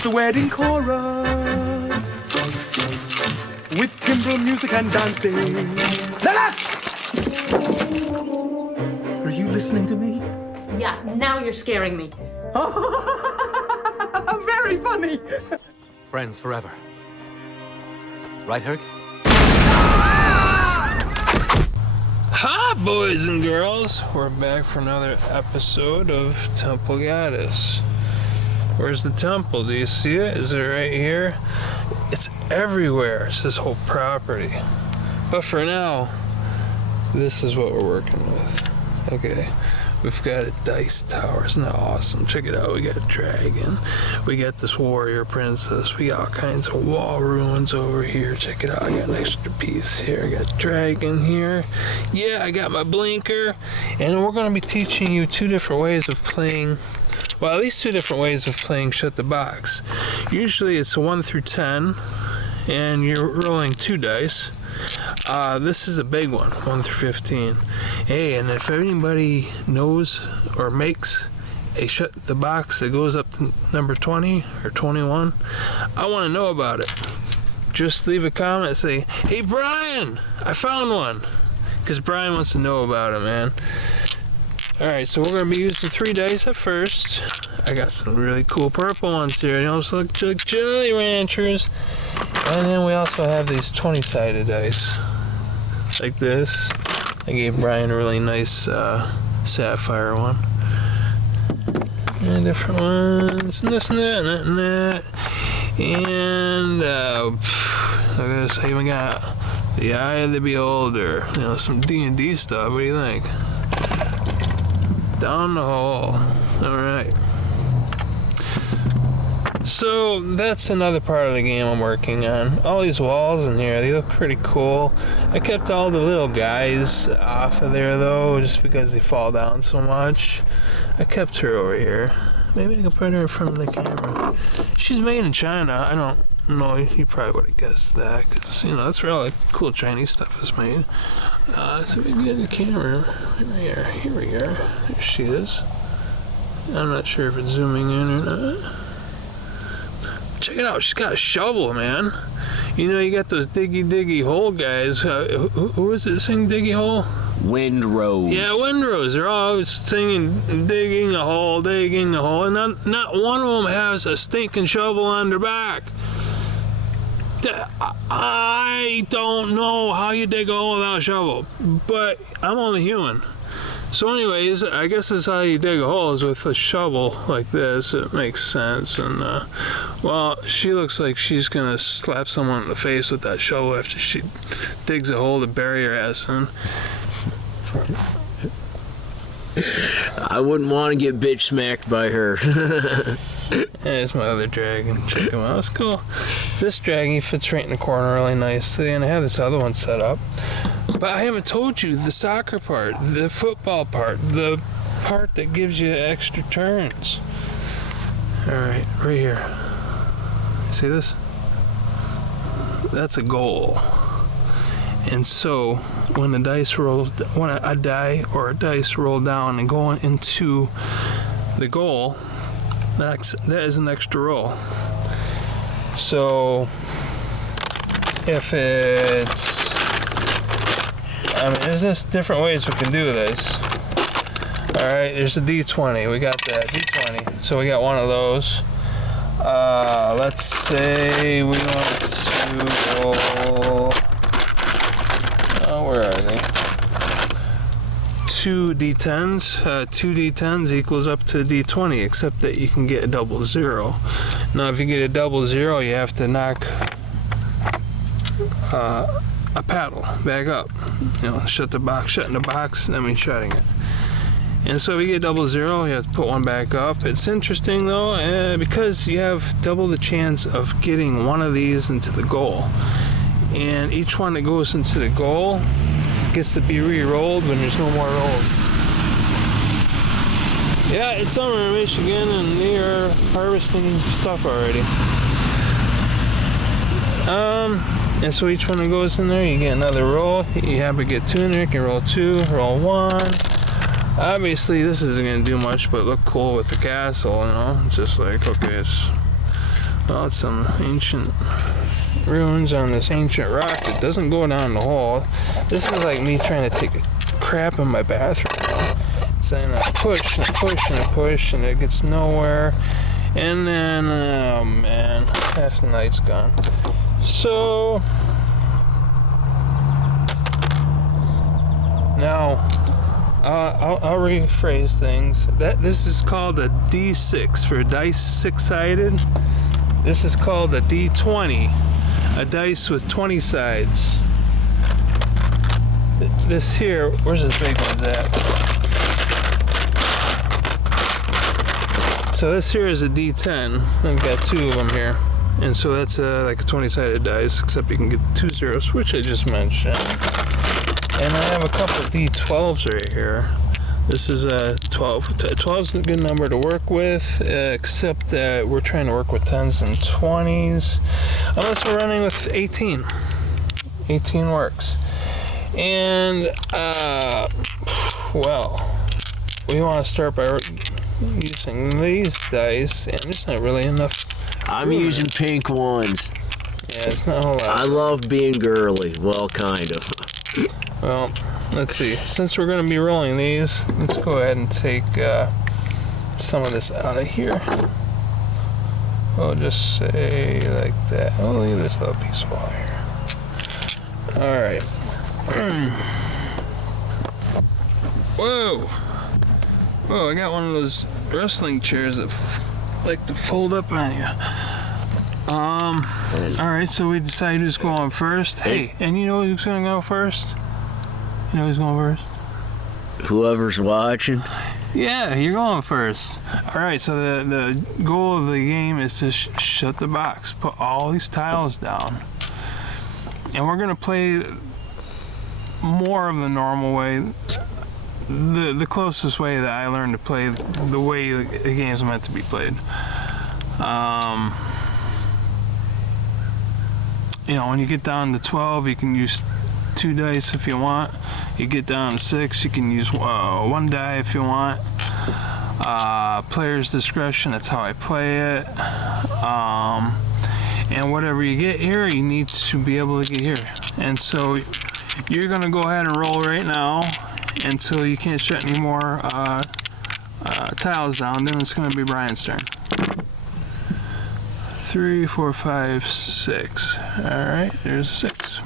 Here's the wedding chorus with timbrel music and dancing. Lilith! Are you listening to me? Yeah, now you're scaring me. Very funny. Friends forever. Right, Herc? Hi, boys and girls. We're back for another episode of Temple Goddess. Where's the temple? Do you see it? Is it right here? It's everywhere. It's this whole property. But for now, this is what we're working with. Okay. We've got a dice tower. Isn't that awesome? Check it out. We got a dragon. We got this warrior princess. We got all kinds of wall ruins over here. Check it out. I got an extra piece here. I got a dragon here. Yeah, I got my blinker. And we're going to be teaching you two different ways of playing. Well, at least two different ways of playing Shut the Box. Usually it's a 1 through 10. And you're rolling 2 dice. This is a big one, 1 through 15. Hey, and if anybody knows or makes a Shut the Box that goes up to number 20 or 21, I want to know about it. Just leave a comment and say, hey Brian, I found one. Because Brian wants to know about it, man. Alright, so we're going to be using 3 dice at first. I got some really cool purple ones here. They almost look like Jolly Ranchers. And then we also have these 20-sided dice. Like this. I gave Brian a really nice sapphire one. And different ones. And this and that and that and that. And look at this. I even got the Eye of the Beholder. You know, some D&D stuff. What do you think? Down the hole. Alright. So that's another part of the game I'm working on. All these walls in here, they look pretty cool. I kept all the little guys off of there though, just because they fall down so much. I kept her over here. Maybe I can put her in front of the camera. She's made in China. I don't know, you probably would have guessed that, because, you know, that's where all the cool Chinese stuff is made. So we get the camera. Here we are. There she is. I'm not sure if it's zooming in or not. Check it out, she's got a shovel, man. You know, you got those diggy hole guys. Who is it sing diggy hole? Windrose. Yeah, Windrose. They're all singing, digging a hole, and not one of them has a stinking shovel on their back. I don't know how you dig a hole without a shovel, but I'm only human. So anyways, I guess that's how you dig a hole, is with a shovel like this. It makes sense. And, well, she looks like she's going to slap someone in the face with that shovel after she digs a hole to bury her ass in. I wouldn't want to get bitch smacked by her. There's my other dragon. Check him out. It's cool. This dragon fits right in the corner really nicely, and I have this other one set up. But I haven't told you the soccer part, the football part, the part that gives you extra turns. Alright, right here. See this? That's a goal. And so, when a dice roll down and go into the goal, that is an extra roll. So, if it's... I mean, there's just different ways we can do this. Alright, there's a D20. We got that, D20. So we got one of those. Let's say we want to roll... Oh, where are they? 2 D10s. 2 D10s equals up to a D20, except that you can get a double zero. Now, if you get a double zero, you have to knock a paddle back up. You know, shutting the box, I mean shutting it. And so if you get double zero, you have to put one back up. It's interesting though, because you have double the chance of getting one of these into the goal. And each one that goes into the goal gets to be re-rolled when there's no more rolls. Yeah, it's summer in Michigan and they are harvesting stuff already. And so each one that goes in there, you get another roll. You have to get 2 in there, you can roll 2, roll 1. Obviously, this isn't going to do much but look cool with the castle, you know. It's just like, okay, Well, it's some ancient ruins on this ancient rock that doesn't go down the hole. This is like me trying to take a crap in my bathroom. So then I push and I push and I push and it gets nowhere. And then, oh man, half the night's gone. So, now, I'll rephrase things. This is called a D6 for dice 6-sided. This is called a D20, a dice with 20 sides. This here, where's this big one at? So this here is a D10. I've got 2 of them here. And so that's like a 20-sided dice, except you can get 2 zeros, which I just mentioned. And I have a couple of D12s right here. This is a 12. 12 is a good number to work with, except that we're trying to work with 10s and 20s. Unless we're running with 18. 18 works. And, well, we want to start by using these dice, and there's not really enough. I'm using pink ones. Yeah, it's not a whole lot. I love being girly. Well, kind of. Well, let's see. Since we're going to be rolling these, let's go ahead and take some of this out of here. We'll just say like that. Oh, look at this little piece of wire here. Alright. Whoa! Whoa, I got one of those wrestling chairs that like to fold up on you. Alright, so we decided who's going first. Hey, and you know who's going to go first? You know who's going first? Whoever's watching. Yeah, you're going first. Alright, so the goal of the game is to shut the box. Put all these tiles down. And we're going to play more of the normal way. The closest way that I learned to play the way the game's meant to be played. You know, when you get down to 12, you can use 2 dice if you want. You get down to 6, you can use 1 die if you want. Player's discretion, that's how I play it. And whatever you get here, you need to be able to get here. And so you're going to go ahead and roll right now until you can't shut any more tiles down. Then it's going to be Brian's turn. 3, 4, 5, 6. Alright, there's a 6.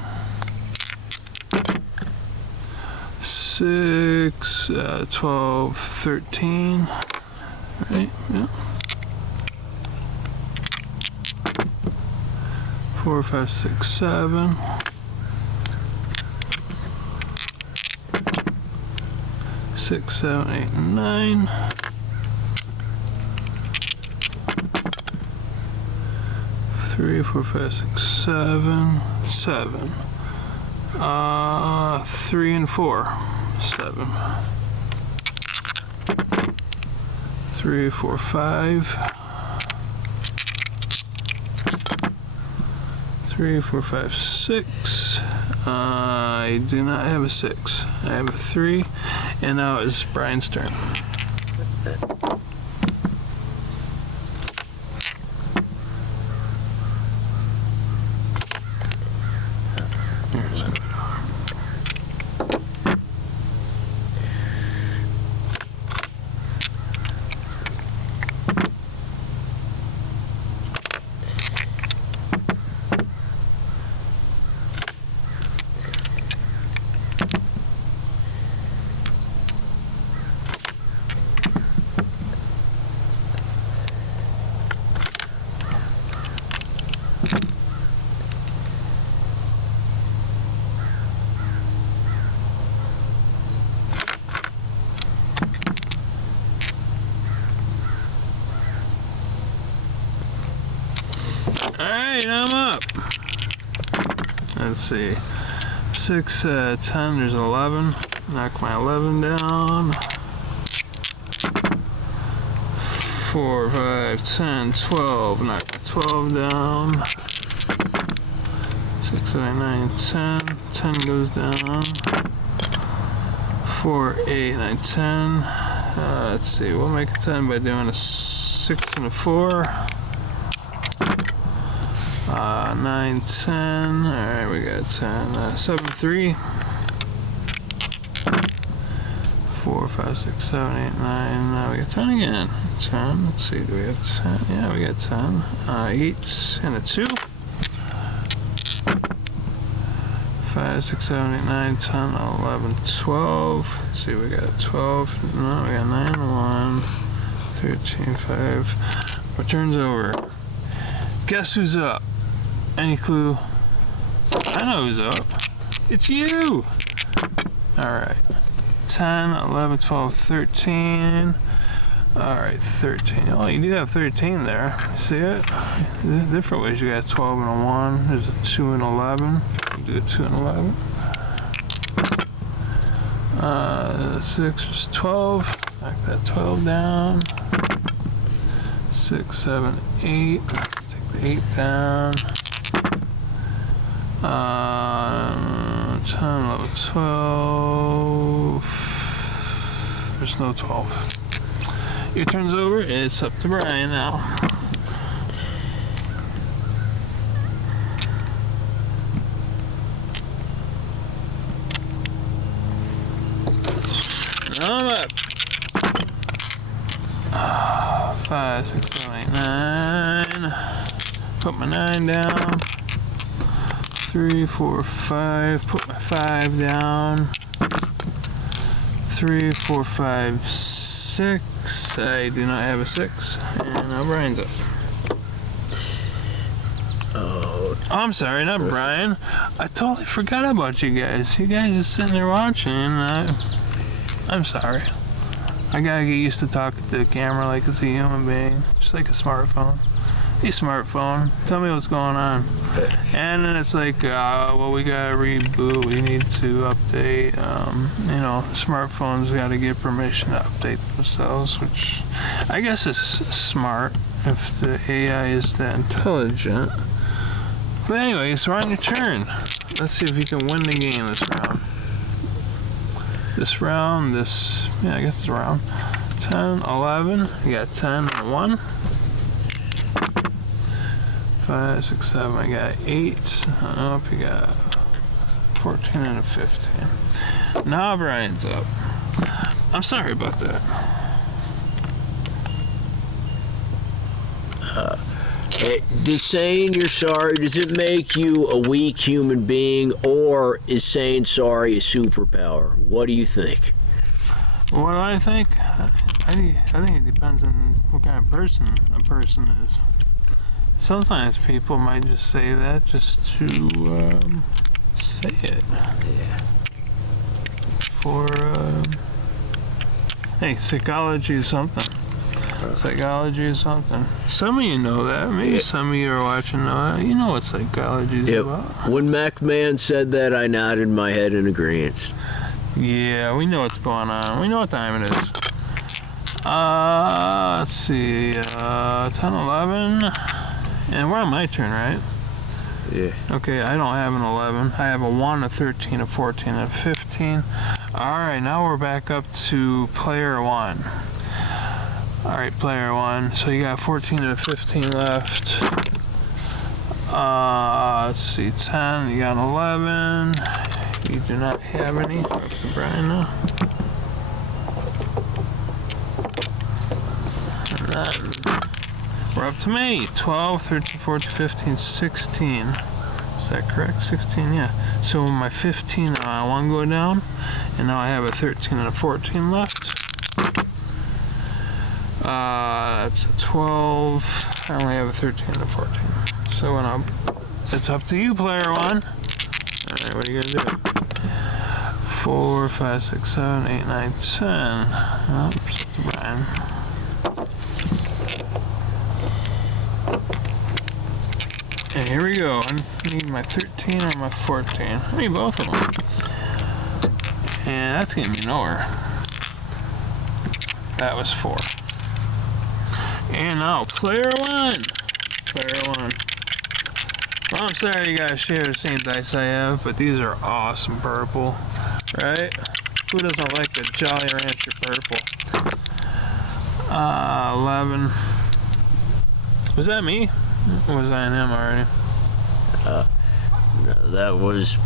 6, 12, 13. Right, yeah. 4, 5, 6, 7. 6, 7, 8, 9. 3, 4, 5, 6, 7. 7. 3 and 4. 7. 3, 4, 5. 3, 4, 5, 6. I do not have a 6. I have a 3. And now it's Brian's turn. Alright, I'm up. Let's see. 6, 10, there's 11. Knock my 11 down. 4, 5, 10, 12. Knock my 12 down. 6, 7, 9, 10. 10 goes down. 4, 8, 9, 10. Let's see, we'll make a 10 by doing a 6 and a 4. 9, 10. Alright, we got 10. 7, 3. 4, 5, 6, 7, 8, 9. Now we got 10 again. 10. Let's see, do we have 10? Yeah, we got 10. 8 and a 2. 5, 6, 7, 8, 9, 10, 11, 12. Let's see, we got 12. No, we got 9, 1, 13, 5. What turns over? Guess who's up? Any clue? I know who's up. It's you! Alright. 10, 11, 12, 13. Alright, 13. Oh, you do have 13 there. See it? There's different ways. You got 12 and a 1. There's a 2 and 11. You do a 2 and 11. 6 is 12. Knock that 12 down. 6, 7, 8. Take the 8 down. 10, 11, 12. There's no 12. Your turn's over. It's up to Brian now. I'm up. 5, 6, 7, 8, 9. Put my 9 down. 3, 4, 5. Put my 5 down. 3, 4, 5, 6. I do not have a 6. And now Brian's up. Oh, I'm sorry, not Brian. I totally forgot about you guys. You guys just sitting there watching. I'm sorry. I gotta get used to talking to the camera like it's a human being, just like a smartphone. Hey, smartphone, tell me what's going on. And then it's like, well, we gotta reboot. We need to update. Smartphones gotta get permission to update themselves, which I guess is smart if the AI is that intelligent. But anyway, so on your turn. Let's see if you can win the game this round. I guess this round. 10, 11. You got 10 and 1. 5, 6, 7. I got 8. Up, you got 14 and a 15. Now Brian's up. I'm sorry about that. Does saying you're sorry, does it make you a weak human being, or is saying sorry a superpower? What do you think? What do I think? I think it depends on what kind of person a person is. Sometimes people might just say that just to say it. Yeah. Hey, psychology is something. Psychology is something. Some of you know that. Maybe some of you are watching know that. You know what psychology is about. When MacMan said that, I nodded my head in agreement. Yeah, we know what's going on. We know what time it is. Let's see. 10, 11. And we're on my turn, right? Yeah. Okay, I don't have an 11. I have a 1, a 13, a 14, and a 15. Alright, now we're back up to player 1. Alright, player 1. So you got 14 and a 15 left. Let's see, 10. You got 11. You do not have any. Up to Brian now. And then we're up to me. 12, 13, 14, 15, 16. Is that correct? 16, yeah. So my 15, I want to go down. And now I have a 13 and a 14 left. That's a 12. I only have a 13 and a 14. So when it's up to you, player 1. Alright, what are you gonna do? 4, 5, 6, 7, 8, 9, 10. Oops, Brian. And here we go. I need my 13 or my 14. I need both of them. And that's getting me nowhere. That was 4. And now, player 1. Player 1. Well, I'm sorry you guys share the same dice I have, but these are awesome purple. Right? Who doesn't like a Jolly Rancher purple? 11. Was that me? Or was I in him already? That was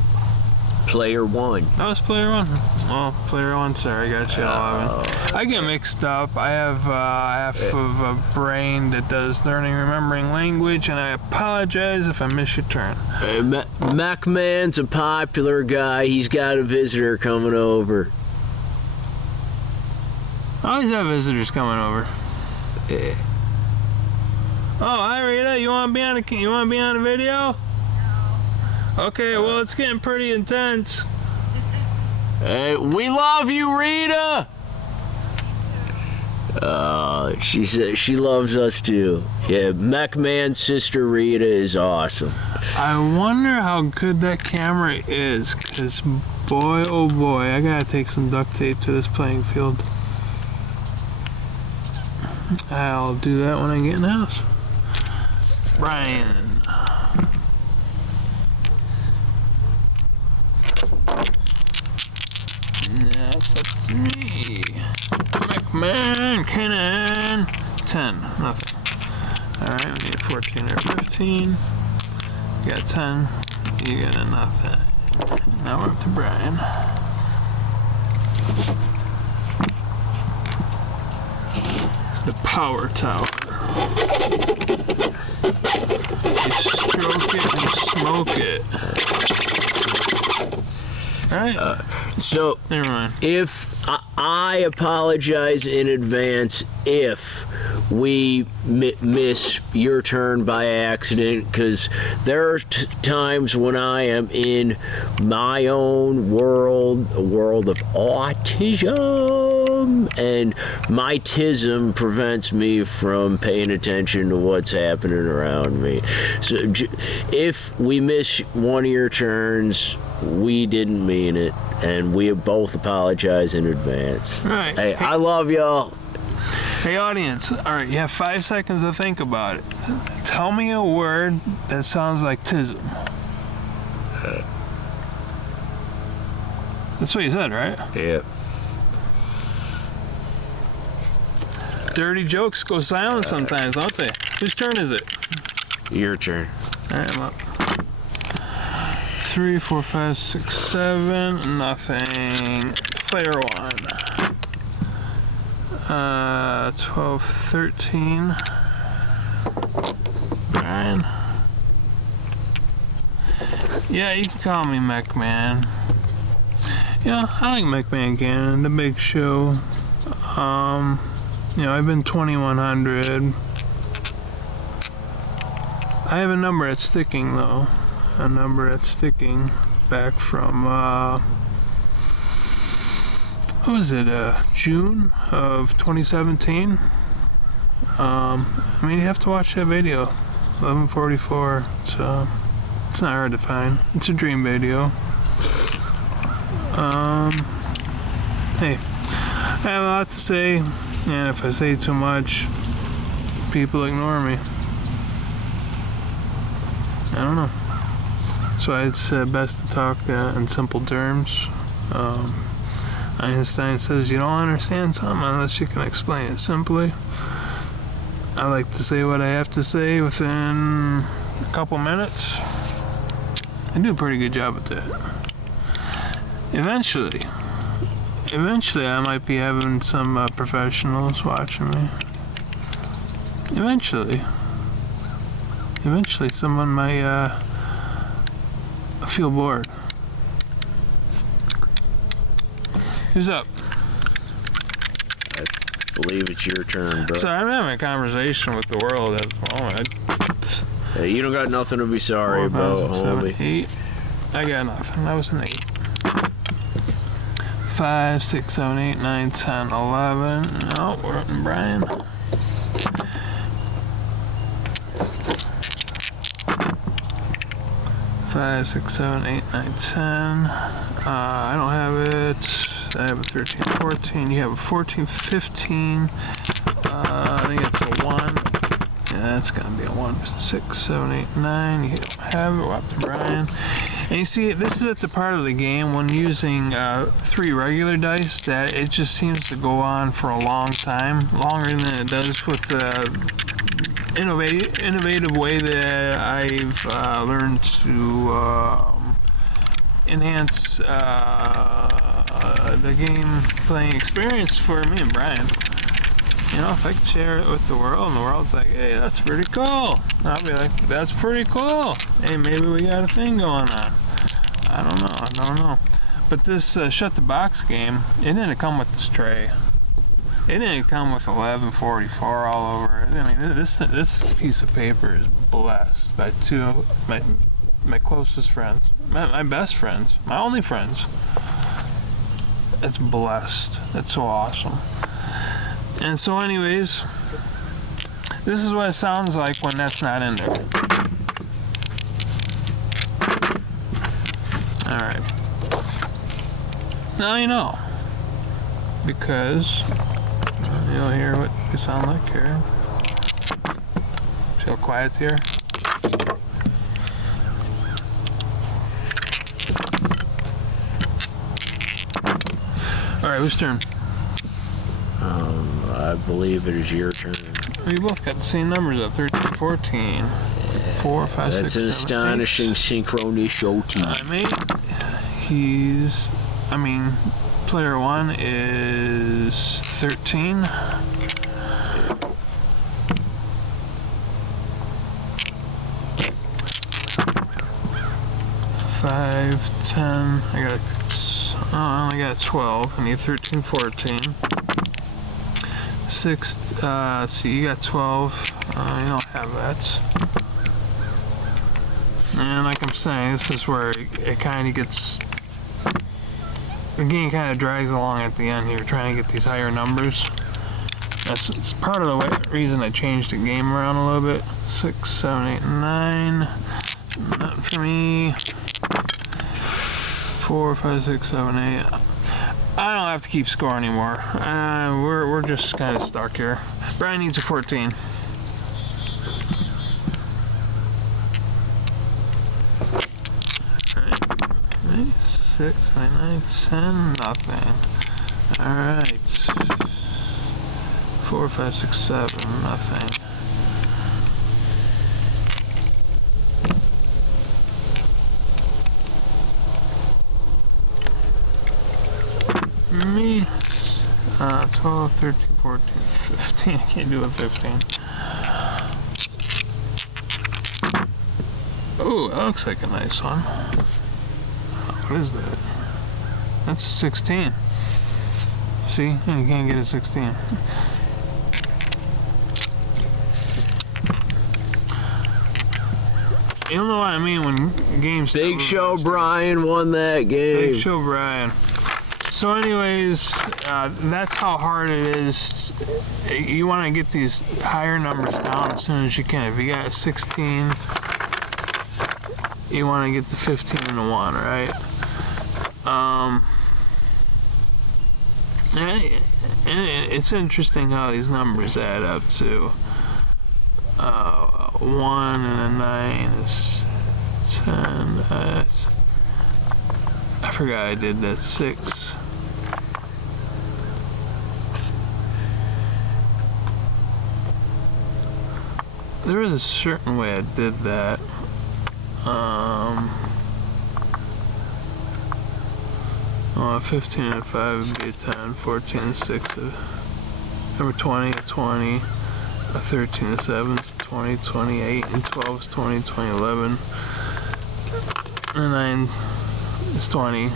player one. That was player one. Well, player one, sorry, I got you at 11. I get mixed up. I have half of a brain that does learning, remembering language, and I apologize if I miss your turn. MacMan's a popular guy. He's got a visitor coming over. I always have visitors coming over. Oh, hi Rita. You want to be on a video? Okay, well, it's getting pretty intense. Hey, we love you, Rita. She said she loves us too. Yeah, MacMan's sister Rita is awesome. I wonder how good that camera is, because boy, oh boy, I gotta take some duct tape to this playing field. I'll do that when I get in the house. Brian. Now it's up to me. MacMan, Cannon. 10, nothing. Alright, we need 14 or 15. You got 10. You got a nothing. Now we're up to Brian. The power tower. You stroke it and smoke it. Alright. So, never mind. if I apologize in advance if we miss your turn by accident, because there are times when I am in my own world, a world of autism, and my tism prevents me from paying attention to what's happening around me. So if we miss one of your turns, we didn't mean it, and we both apologize in advance. Right. Hey, I love y'all. Hey, audience. All right, you have 5 seconds to think about it. Tell me a word that sounds like tism. That's what you said, right? Yeah. Dirty jokes go silent sometimes, don't they? Whose turn is it? Your turn. All right, I'm up. 3, 4, 5, 6, 7, nothing. Player 1. 12, 13. Brian. Yeah, you can call me MacMan. Yeah, I like MacMan Cannon, the big show. I've been 2100. I have a number that's sticking though. A number that's sticking back from what was it, June of 2017. You have to watch that video, 1144. It's not hard to find. It's a dream video. Hey, I have a lot to say, and if I say too much, people ignore me. I don't know. So it's best to talk in simple terms. Einstein says you don't understand something unless you can explain it simply. I like to say what I have to say within a couple minutes. I do a pretty good job at that. Eventually I might be having some professionals watching me. Eventually someone might feel bored. Who's up? I believe it's your turn, bro. Sorry, I'm having a conversation with the world at the moment. Hey, you don't got nothing to be sorry 4, 5, about, 6, 7, homie. 8. I got nothing. That was an 8. 5, 6, 7, 8, 9, 10, 11. No, we're up in Brian. 5, 6, 7, 8, 9, 10. I don't have it. I have a 13, 14. You have a 14, 15. I think it's a 1. Yeah, it's gonna be a 1. 6, 7, 8, 9. You don't have it. We're up to Brian. And you see, this is at the part of the game when using 3 regular dice that it just seems to go on for a long time, longer than it does with innovative way that I've learned to enhance the game playing experience for me and Brian. You know, if I could share it with the world and the world's like, hey, that's pretty cool, I'll be like, that's pretty cool. Hey, maybe we got a thing going on. I don't know. But this Shut the Box game, it didn't come with this tray. It didn't come with 1144 all over it. I mean, this piece of paper is blessed by two of my closest friends, my best friends, my only friends. It's blessed. It's so awesome. And so anyways, this is what it sounds like when that's not in there. Alright. Now you know. Because you'll hear what they sound like here. See how quiet here? Alright, whose turn? I believe it is your turn. We both got the same numbers up, 13, 14. 4, 5, That's 6, an 7, astonishing 8. synchronicity. Player 1 is 13. Five, 10. I only got 12. I need 13, 14. 6. See, you got 12. You don't have that. And like I'm saying, this is where it kind of gets. The game kind of drags along at the end here, trying to get these higher numbers. It's part of the reason I changed the game around a little bit. 6, 7, 8, 9. Nothing for me. 4, 5, 6, 7, 8. I don't have to keep score anymore. We're just kind of stuck here. Brian needs a 14. Alright. 6, 9, 10, nothing. Alright. 4, 5, 6, 7, nothing. Me, 12, 13, 14, 15. I can't do a 15. Oh, that looks like a nice one. What is that? That's a 16. See? You can't get a 16. You don't know what I mean when games... Big Show Brian won that game. Big Show Brian. So anyways, that's how hard it is. You want to get these higher numbers down as soon as you can. If you got a 16, you want to get the 15 and the 1, right? And it's interesting how these numbers add up to 1 and a 9 is 10. I forgot I did that. 6. There is a certain way I did that. 15 and 5 would be a 10, 14 and 6, number 20, a 20, a 13 and 7 is 20, 28 and 12 is 20, 20, 11, and 9 is 20,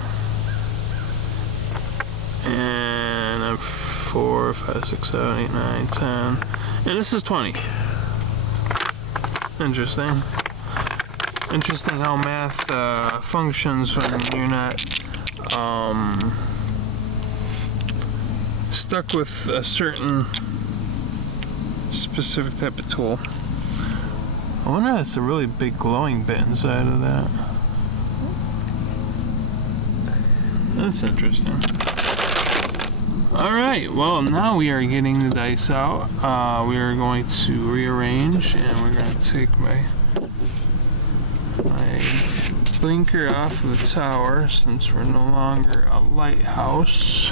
and 4, 5, 6, 7, 8, 9, 10, and this is 20. Interesting. Interesting how math functions when you're not stuck with a certain specific type of tool. I wonder if it's a really big glowing bit inside of that. That's interesting. Alright, well now we are getting the dice out. We are going to rearrange and we're going to take my blinker off of the tower since we're no longer a lighthouse.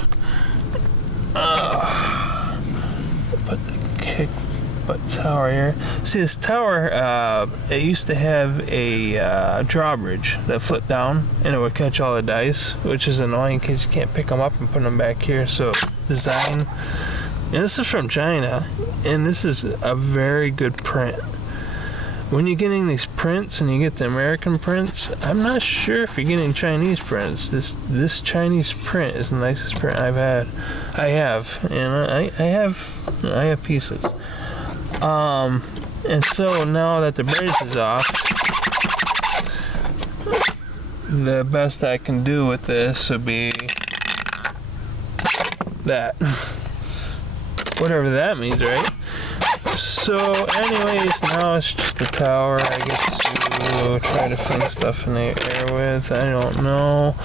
Put the kick 8-foot tower here. See, this tower, it used to have a drawbridge that flipped down, and it would catch all the dice, which is annoying because you can't pick them up and put them back here. So, design. And this is from China, and this is a very good print. When you're getting these prints and you get the American prints, I'm not sure if you're getting Chinese prints. This Chinese print is the nicest print I've had. I have pieces. And so now that the bridge is off, the best I can do with this would be that. Whatever that means, right? So, anyways, now it's just the tower I get to try to fling stuff in the air with. I don't know.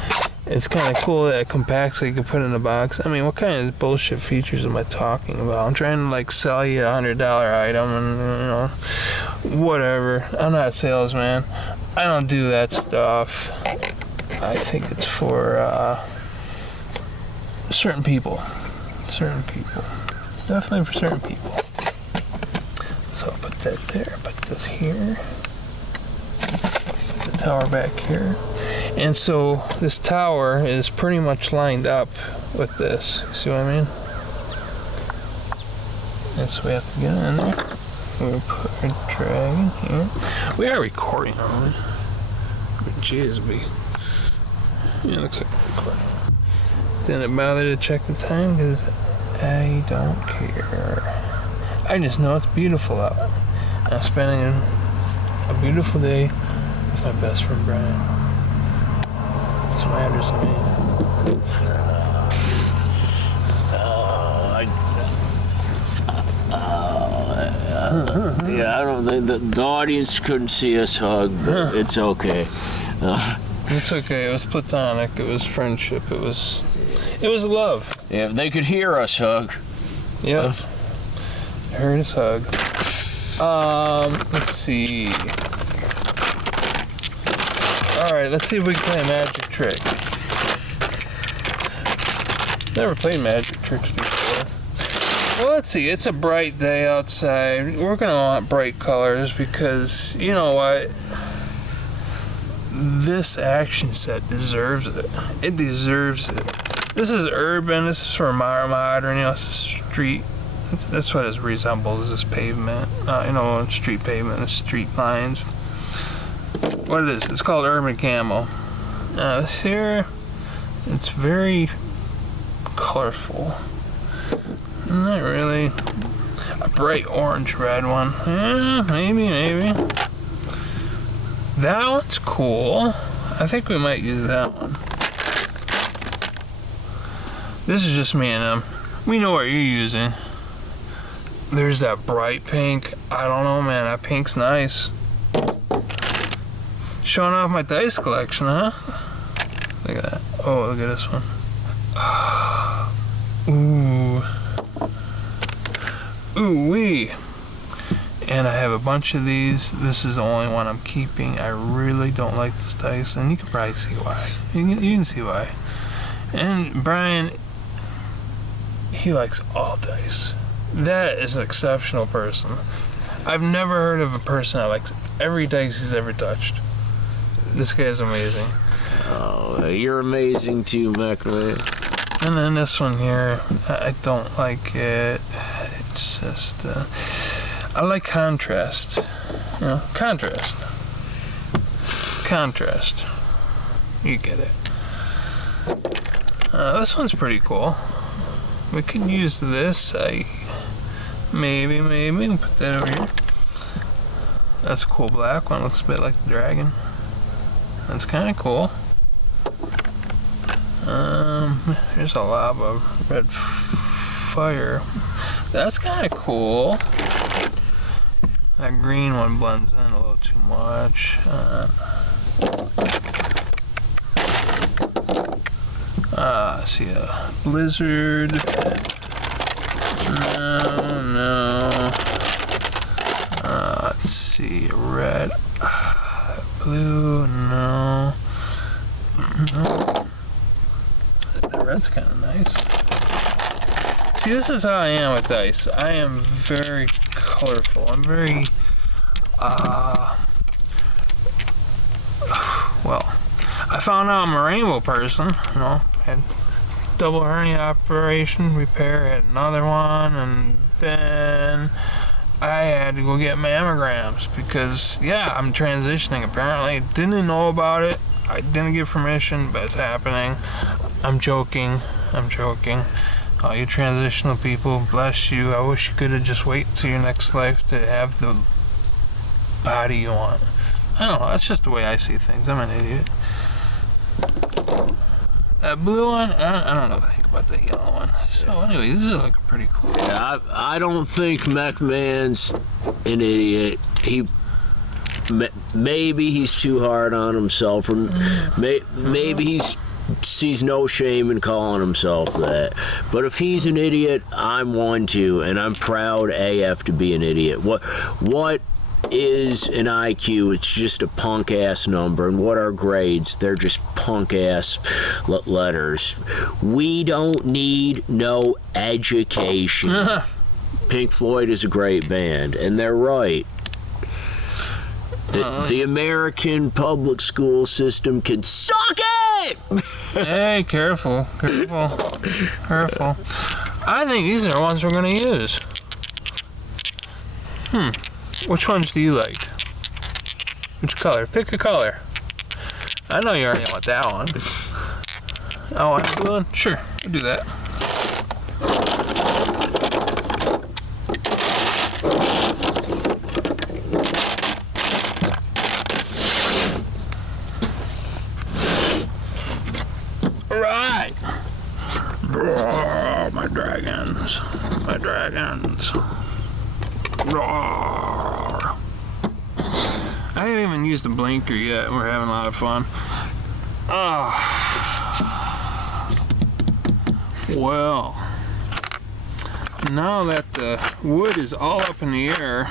It's kind of cool that it compacts so you can put it in a box. I mean, what kind of bullshit features am I talking about? I'm trying to, like, sell you a $100 item and, you know, whatever. I'm not a salesman. I don't do that stuff. I think it's for certain people. Certain people. Definitely for certain people. So I'll put that there, put this here, the tower back here. And so this tower is pretty much lined up with this. See what I mean? And so we have to get in there. We'll put our dragon here. We are recording, aren't we? Jeez, yeah, it looks like we're recording. Didn't bother to check the time because I don't care. I just know it's beautiful out. I'm spending a beautiful day with my best friend Brian. That's what matters to me. Yeah, I don't think the audience couldn't see us hug, but it's okay. It's okay. It was platonic. It was friendship. It was love. Yeah, they could hear us hug. Yep. Heard us hug. Let's see. Alright, let's see if we can play a magic trick. Never played magic tricks before. Well, let's see. It's a bright day outside. We're gonna want bright colors because, you know what? This action set deserves it. It deserves it. This is urban. This is for modern. You know, it's a street. That's what it resembles, is pavement. You know, street pavement and street lines. What it is, it's called urban camo. This here, it's very colorful. Not really. A bright orange red one. Yeah, maybe. That one's cool. I think we might use that one. This is just me and him. We know what you're using. There's that bright pink. I don't know, man. That pink's nice. Showing off my dice collection, huh? Look at that. Oh, look at this one. Ooh-wee. And I have a bunch of these. This is the only one I'm keeping. I really don't like this dice, and you can probably see why. You can see why. And Brian, he likes all dice. That is an exceptional person. I've never heard of a person that likes every dice he's ever touched. This guy's amazing. Oh, you're amazing too, McLean. And then this one here, I don't like it. It's just, I like contrast. You know, contrast. You get it. This one's pretty cool. We could use this. Maybe. We can put that over here. That's a cool black one. Looks a bit like the dragon. That's kind of cool. There's a lava red fire. That's kind of cool. That green one blends in a little too much. See a blizzard. No. Let's see, red, blue. No. The red's kind of nice. See, this is how I am with dice. I am very colorful. I'm very, well, I found out I'm a rainbow person, you know, had double hernia operation, repair, had another one, and then I had to go get mammograms because, yeah, I'm transitioning apparently. Didn't know about it. I didn't get permission, but it's happening. I'm joking. All you transitional people, bless you. I wish you could have just waited till your next life to have the body you want. I don't know. That's just the way I see things. I'm an idiot. That blue one, I don't know what I think about that yellow one. So anyway, this is looking pretty cool. Yeah, I don't think Mech Man's an idiot. Maybe he's too hard on himself, or maybe he sees no shame in calling himself that. But if he's an idiot, I'm one too, and I'm proud AF to be an idiot. What is an IQ? It's just a punk ass number. And what are grades? They're just punk ass letters. We don't need no education. Pink Floyd is a great band, and they're right. The American public school system can suck it! Hey, careful. I think these are the ones we're gonna use. Which ones do you like? Which color? Pick a color. I know you already want that one. Oh, want the blue one? Sure, we'll do that. Alright! Roar, my dragons. Roar. I didn't even use the blinker yet. We're having a lot of fun. Well, now that the wood is all up in the air,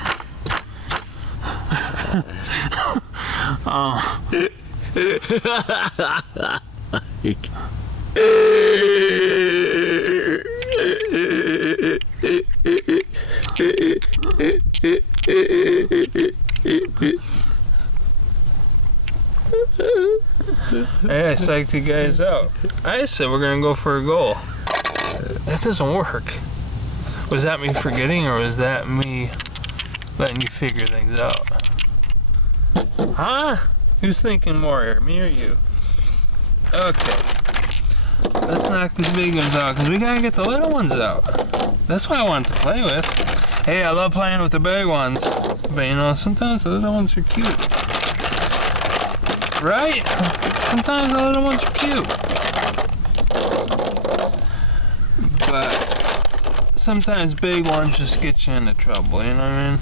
hey, I psyched you guys out. I said we're gonna go for a goal. That doesn't work. Was that me forgetting, or was that me letting you figure things out? Huh? Who's thinking more here, me or you? Okay. Let's knock these big ones out, because we gotta get the little ones out. That's what I wanted to play with. Hey, I love playing with the big ones. But you know, sometimes the little ones are cute. Right? Sometimes the little ones are cute. But sometimes big ones just get you into trouble, you know what I mean?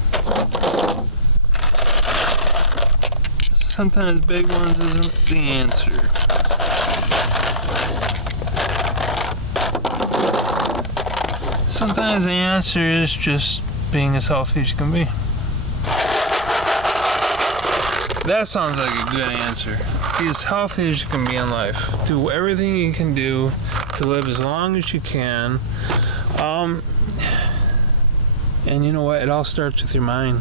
Sometimes big ones isn't the answer. Sometimes the answer is just being as healthy as you can be. That sounds like a good answer. Be as healthy as you can be in life. Do everything you can do to live as long as you can. And you know what? It all starts with your mind.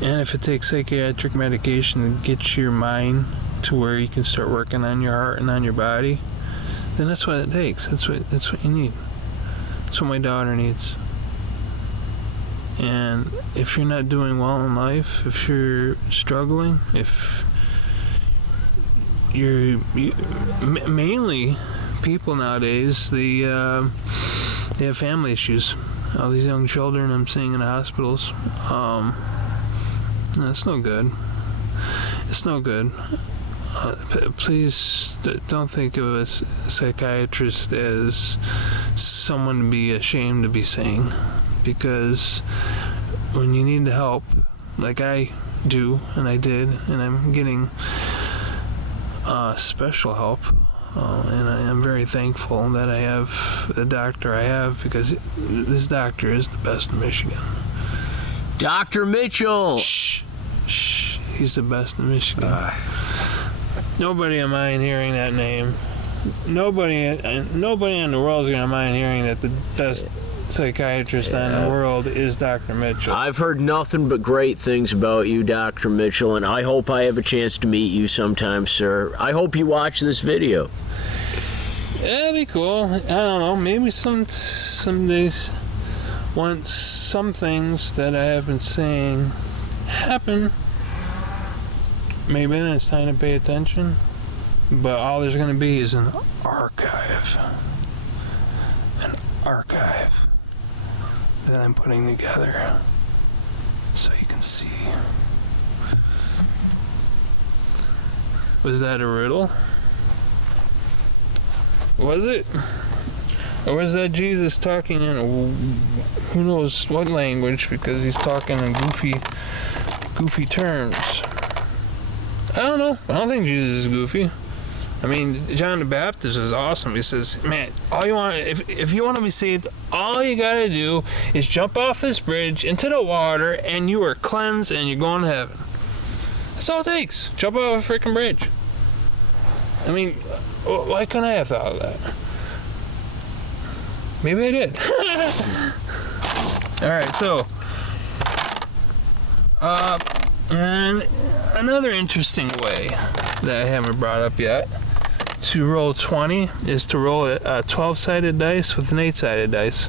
And if it takes psychiatric medication to get your mind to where you can start working on your heart and on your body, then that's what it takes. That's what you need. That's what my daughter needs. And if you're not doing well in life, if you're struggling, if you're mainly people nowadays, they have family issues. All these young children I'm seeing in the hospitals, it's no good. It's no good. Please don't think of a psychiatrist as someone to be ashamed to be seeing, because when you need help, like I do, and I did, and I'm getting special help, and I am very thankful that I have the doctor I have, because this doctor is the best in Michigan. Dr. Mitchell! Shh. He's the best in Michigan. Nobody will mind hearing that name. Nobody in the world is going to mind hearing that the best psychiatrist in the world is Dr. Mitchell. I've heard nothing but great things about you, Dr. Mitchell, and I hope I have a chance to meet you sometime, sir. I hope you watch this video. Yeah, that'd be cool. I don't know. Maybe some days, once some things that I have been saying happen, maybe then it's time to pay attention. But all there's going to be is an archive. An archive that I'm putting together so you can see. Was that a riddle? Was it? Or was that Jesus talking in who knows what language, because he's talking in goofy terms? I don't know. I don't think Jesus is goofy. I mean, John the Baptist is awesome. He says, man, all you want, if you want to be saved, all you gotta do is jump off this bridge into the water and you are cleansed and you're going to heaven. That's all it takes. Jump off a freaking bridge. I mean, why couldn't I have thought of that? Maybe I did. Alright, so and another interesting way that I haven't brought up yet to roll 20 is to roll a 12-sided dice with an 8-sided dice.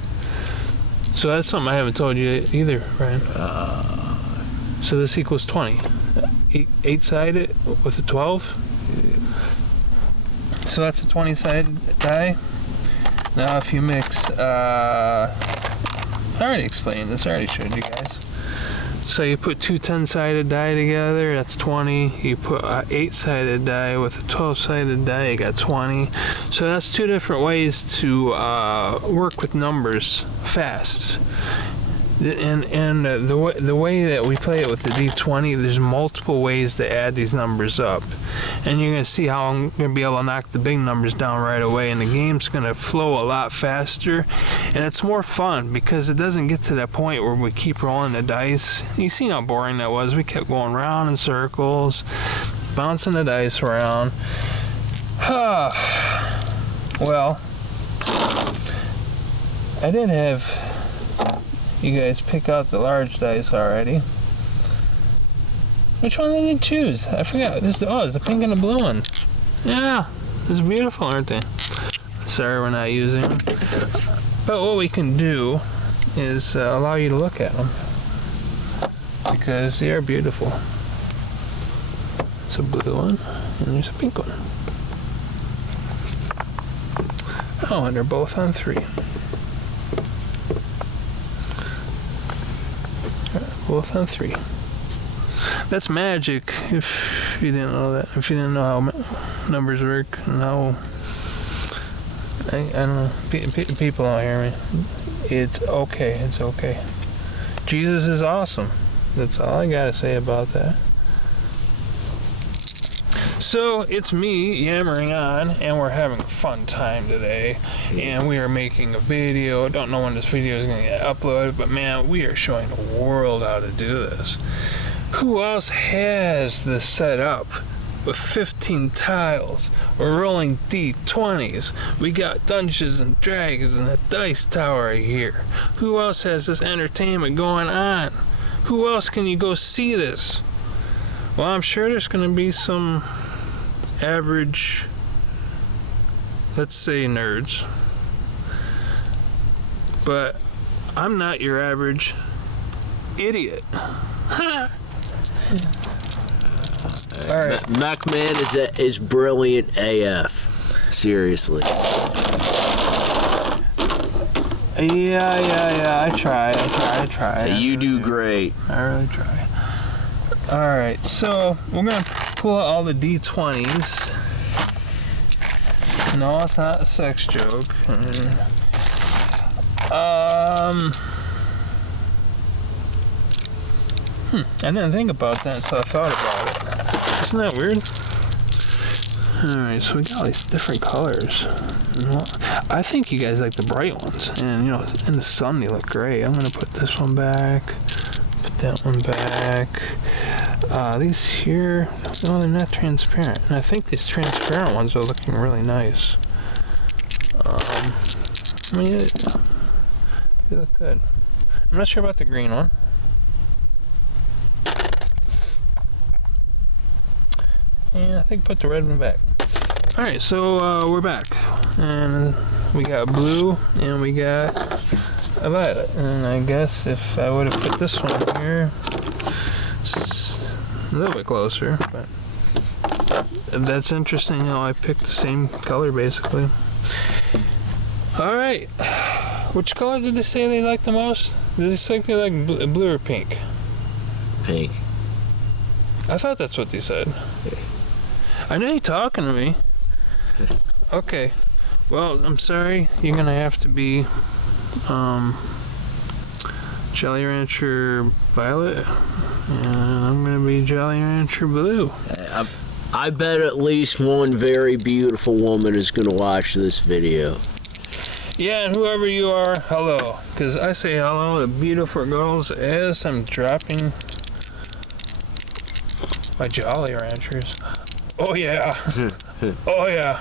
So that's something I haven't told you either, Ryan. So this equals 20. 8-sided with a 12. So that's a 20-sided die. Now if you mix, I already explained this, I already showed you guys. So you put two 10-sided die together, that's 20. You put an 8-sided die with a 12-sided die, you got 20. So that's two different ways to work with numbers fast. And the way that we play it with the D20, there's multiple ways to add these numbers up. And you're going to see how I'm going to be able to knock the big numbers down right away. And the game's going to flow a lot faster. And it's more fun because it doesn't get to that point where we keep rolling the dice. You see how boring that was. We kept going round in circles, bouncing the dice around. Well, I did have you guys pick out the large dice already. Which one did you choose? I forgot. It's the pink and the blue one. Yeah, it's beautiful, aren't they? Sorry we're not using them. But what we can do is allow you to look at them. Because they are beautiful. It's a blue one, and there's a pink one. Oh, and they're both on 3. Both on 3. That's magic, if you didn't know that. If you didn't know how numbers work and how... I don't know. People don't hear me. It's okay. It's okay. Jesus is awesome. That's all I gotta say about that. So, it's me yammering on, and we're having a fun time today. And we are making a video. Don't know when this video is going to get uploaded, but man, we are showing the world how to do this. Who else has this set up with 15 tiles? We're rolling D20s. We got Dungeons and Dragons and a dice tower here. Who else has this entertainment going on? Who else can you go see this? Well, I'm sure there's going to be some average, let's say, nerds. But I'm not your average idiot. Alright. Mac Man is brilliant AF. Seriously. Yeah. I try. You do great. I really try. Alright, so we're going to pull out all the D20s. No, it's not a sex joke. I didn't think about that until I thought about it. Isn't that weird? Alright, so we got all these different colors. I think you guys like the bright ones. And, in the sun they look great. I'm going to put this one back. Put that one back. These here, no, they're not transparent. And I think these transparent ones are looking really nice. They look good. I'm not sure about the green one. And I think put the red one back. Alright, so we're back. And we got blue and we got a violet. And I guess if I would have put this one here, it's a little bit closer, but that's interesting how I picked the same color basically. Alright, which color did they say they like the most? Did they say they like blue or pink? Pink. I thought that's what they said. I know you're talking to me. Okay. Well, I'm sorry. You're gonna have to be Jolly Rancher Violet, and I'm gonna be Jolly Rancher Blue. I bet at least one very beautiful woman is gonna watch this video. Yeah, and whoever you are, hello. Because I say hello to beautiful girls as I'm dropping my Jolly Ranchers. Oh yeah. Oh yeah.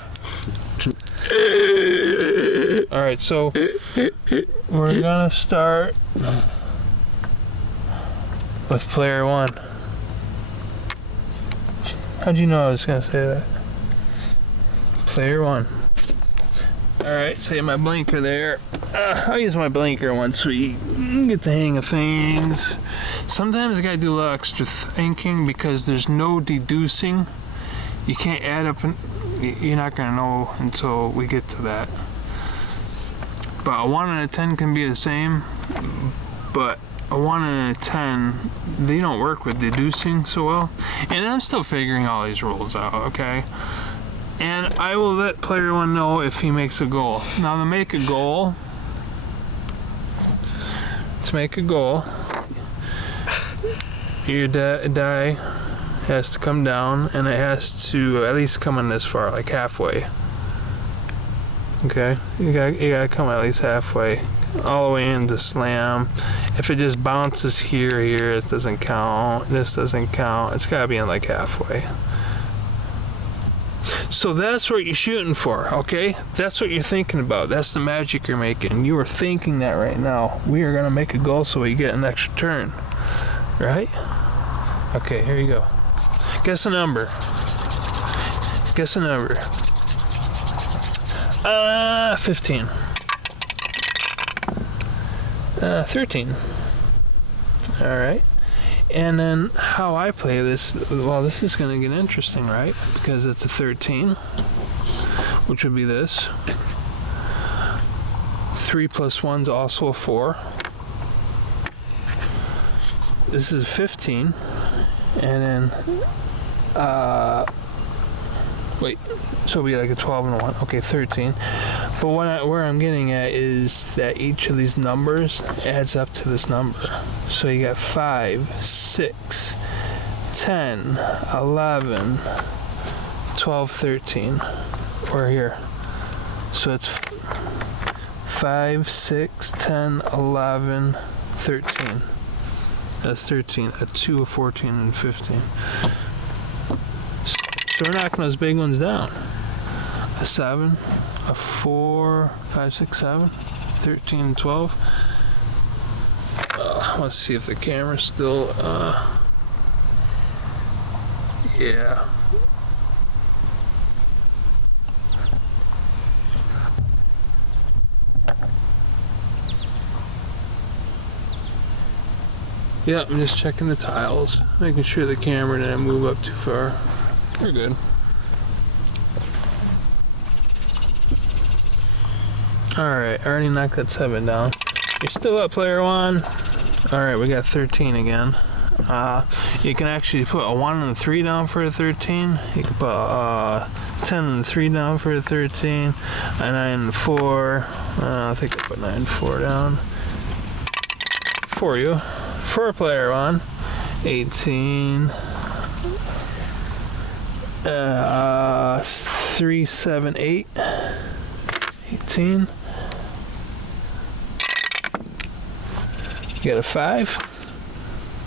Alright, so we're gonna start with player one. How'd you know I was gonna say that? Player one. Alright, say my blinker there. I'll use my blinker once we get the hang of things. Sometimes I gotta do a little extra thinking because there's no deducing. You can't add up, and you're not gonna know until we get to that. But a 1 and a 10 can be the same, but a 1 and a 10, they don't work with deducing so well. And I'm still figuring all these rules out, okay? And I will let player one know if he makes a goal. Now to make a goal, your die has to come down and it has to at least come in this far, like halfway. Okay, you gotta come at least halfway, all the way into slam. If it just bounces here, it doesn't count. This doesn't count. It's gotta be in like halfway. So that's what you're shooting for, okay? That's what you're thinking about. That's the magic you're making. You are thinking that right now. We are gonna make a goal so we get an extra turn, right? Okay, here you go. Guess a number. Guess a number. 15. 13. All right. And then how I play this, well, this is going to get interesting, right? Because it's a 13, which would be this. 3 plus 1 is also a 4. This is a 15. And then, wait, so it'll be like a 12 and a 1. Okay, 13. But where I'm getting at is that each of these numbers adds up to this number. So you got 5, 6, 10, 11, 12, 13. We're here. So it's 5, 6, 10, 11, 13. That's 13. A 2, a 14, and 15. So we're knocking those big ones down. A 7, a 4, 5, 6, 7, 13, 12. Let's see if the camera's still, yeah. Yeah, I'm just checking the tiles, making sure the camera didn't move up too far. We're good. Alright, I already knocked that 7 down. You're still up, player one. Alright, we got 13 again. You can actually put a 1 and a 3 down for a 13. You can put a 10 and a 3 down for a 13. A 9 and a 4. I think I put 9 and 4 down. For you. For player one. 18. 3, 7, 8. 18. You got a 5.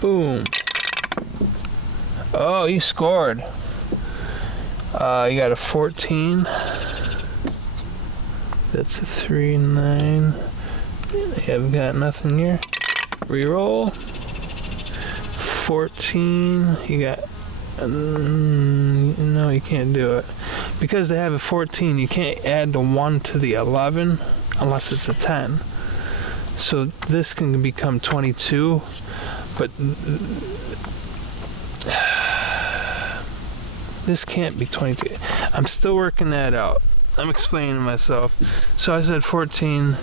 Boom. Oh, you scored. You got a 14. That's a 3, 9, have got nothing here. Reroll. 14. You got. No, you can't do it. Because they have a 14, you can't add the 1 to the 11 unless it's a 10. So this can become 22, but this can't be 22. I'm still working that out. I'm explaining myself. So I said 14,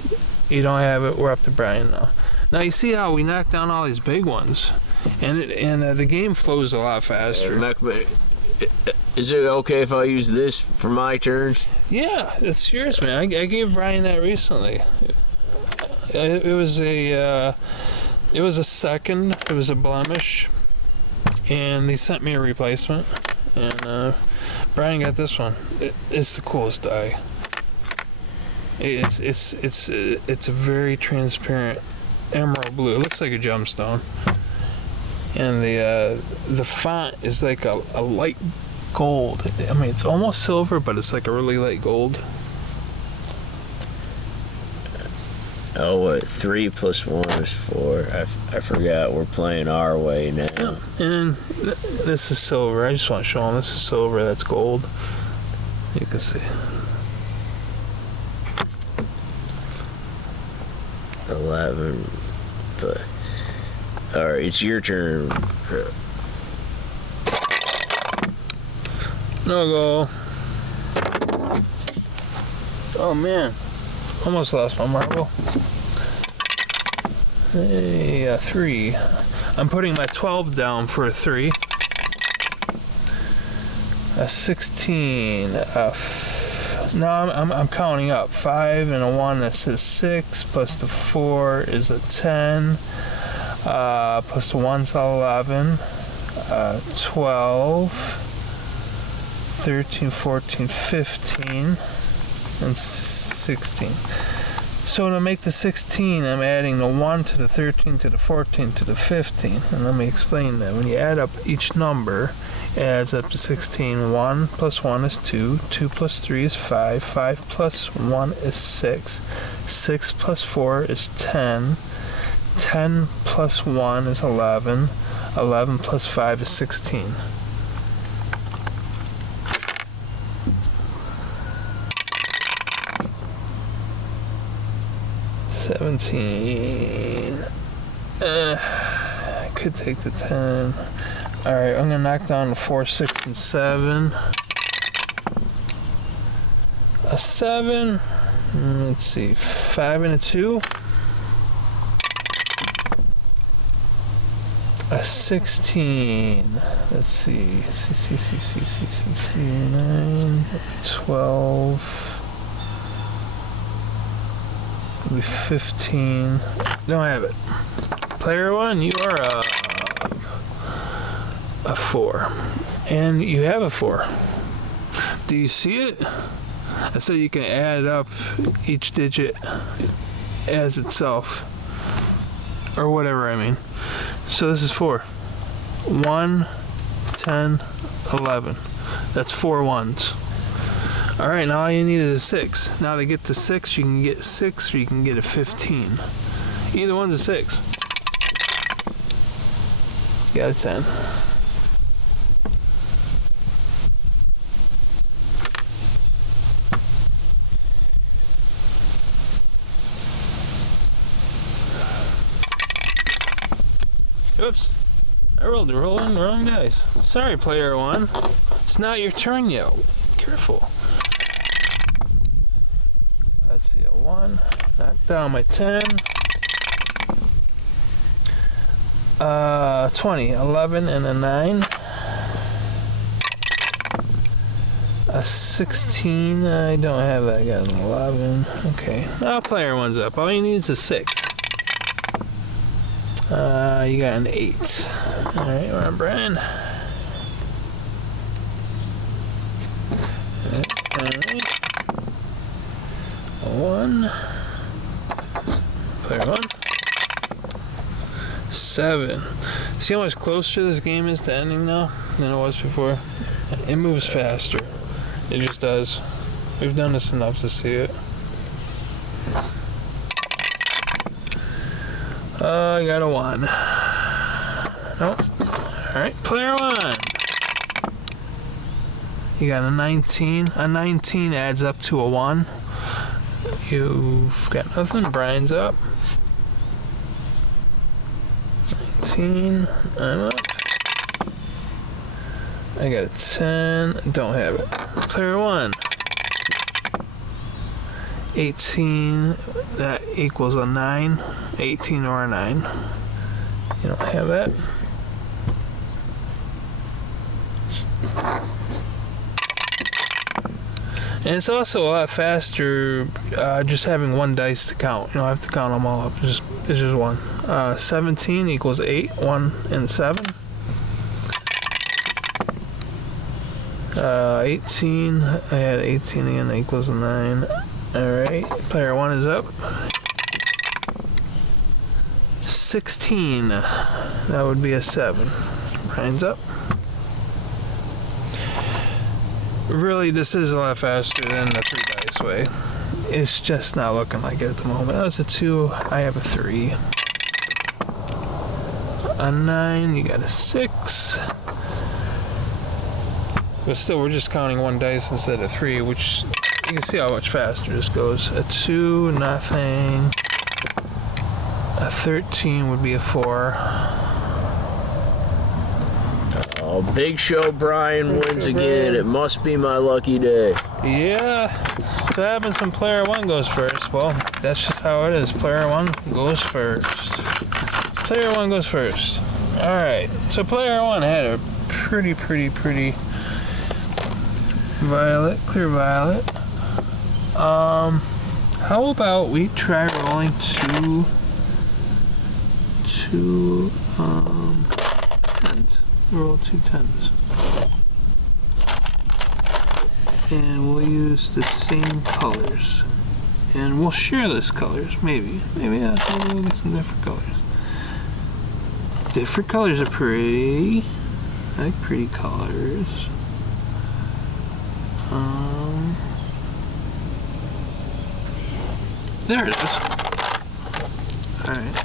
you don't have it, we're up to Brian now. Now you see how we knocked down all these big ones, and the game flows a lot faster. Is it okay if I use this for my turns? Yeah, it's yours, man. I gave Brian that recently. It was a second. It was a blemish, and they sent me a replacement. And Brian got this one. It's the coolest die. It's a very transparent emerald blue. It looks like a gemstone, and the font is like a light gold. I mean, it's almost silver, but it's like a really light gold. Oh, what? 3 plus 1 is 4. I forgot we're playing our way now. Yeah. And this is silver. I just want to show them this is silver. That's gold. You can see. 11. But all right, it's your turn. No go. Oh man, almost lost my marble. Hey, 3. I'm putting my 12 down for a 3. A 16. No, I'm counting up. 5 and a 1. That says 6. Plus the 4 is a 10. Plus the 1's 11. 12. 13, 14, 15, and 16. So to make the 16, I'm adding the 1 to the 13 to the 14 to the 15. And let me explain that. When you add up each number, it adds up to 16. 1 plus 1 is 2. 2 plus 3 is 5. 5 plus 1 is 6. 6 plus 4 is 10. 10 plus 1 is 11. 11 plus 5 is 16. I could take the 10. Alright, I'm gonna knock down the 4, 6, and 7. A 7. Let's see, 5 and a 2. A 16. Let's see. 9, 12. 15. Don't have it. Player 1, you are a 4. And you have a 4. Do you see it? So you can add up each digit as itself. Or whatever, I mean. So this is 4. 1, 10, 11. That's 4 ones. Alright, now all you need is a 6. Now to get to 6, you can get 6 or you can get a 15. Either one's a 6. You got a 10. Oops. I rolled the wrong dice. Sorry, player 1. It's not your turn yet. Careful. Let's see, a 1. Knock down my 10. 20. 11 and a 9. A 16. I don't have that. I got an 11. Okay. Now player 1's up. All you need is a 6. You got an 8. Alright, we're on Brian. Alright. 1. Player 1. 7. See how much closer this game is to ending now than it was before? It moves faster. It just does. We've done this enough to see it. I got a 1. Nope. Alright, player 1. You got a 19. A 19 adds up to a 1. You've got nothing. Brian's up. 19. I'm up. I got a 10. Don't have it. Player 1. 18. That equals a 9. 18 or a 9. You don't have that. And it's also a lot faster just having one dice to count. You don't have to count them all up. It's just one. 17 equals 8. 1 and 7. 18. I had 18 again. Equals a 9. Alright. Player 1 is up. 16. That would be a 7. Brian's up. Really, this is a lot faster than the 3 dice way. It's just not looking like it at the moment. That was a 2. I have a 3. A 9. You got a 6. But still, we're just counting 1 dice instead of 3, which you can see how much faster this goes. A 2, nothing. A 13 would be a 4. Oh, Big Show Brian wins again. It must be my lucky day. Yeah. So what happens when player 1 goes first? Well, that's just how it is. Player 1 goes first. Player 1 goes first. Alright. So player 1 had a pretty violet, clear violet. How about we try rolling two tens. Roll 2 10s. And we'll use the same colors. And we'll share those colors, maybe. Maybe we'll get some different colors. Different colors are pretty. I like pretty colors. There it is. Alright.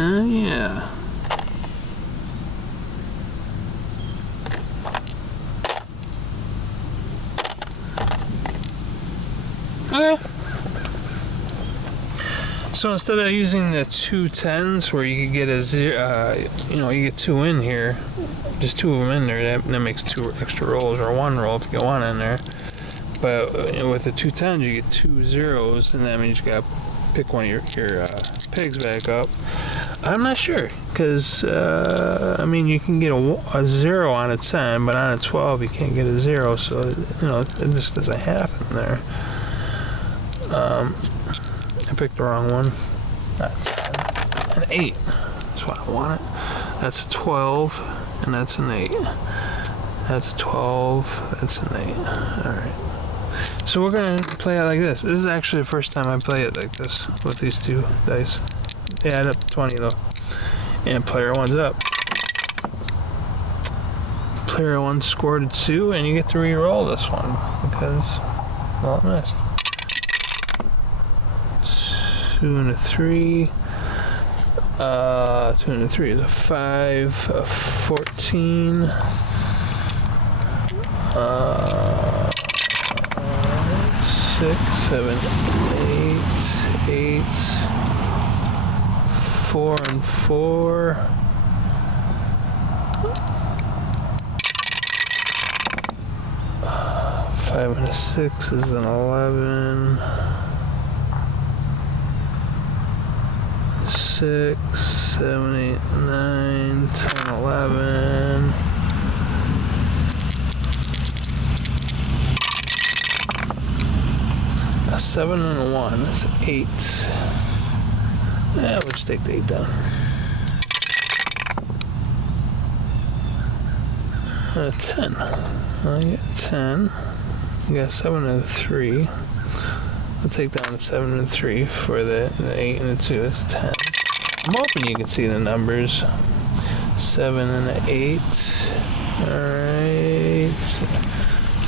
Yeah. Okay. So instead of using the 2 10s where you could get a 0, you get 2 in here, just 2 of them in there, that makes 2 extra rolls, or 1 roll if you get 1 in there. But with the 2 10s, you get 2 zeros, and that means you gotta pick one of your pigs back up. I'm not sure, because, you can get a 0 on a 10, but on a 12 you can't get a 0, so, it just doesn't happen there. I picked the wrong one. That's an 8. That's what I wanted. That's a 12, and that's an 8. That's a 12, that's an 8. Alright. So we're going to play it like this. This is actually the first time I play it like this, with these 2 dice. They add up to 20 though. And player 1's up. Player 1 scored a 2, and you get to re-roll this one because, well, I missed. 2 and a 3. 2 and a 3 is a 5. A 14. 6, 7, 8. 4 and 4. 5 and a 6 is an 11. 6, 7, 8, 9, 10, 11. A 7 and a 1, that's 8. Yeah, we'll just take the 8 down. a 10. I get 10. I got 7 and a 3. I'll take down the 7 and 3 for the 8 and the 2. It's 10. I'm hoping you can see the numbers. 7 and an 8. Alright.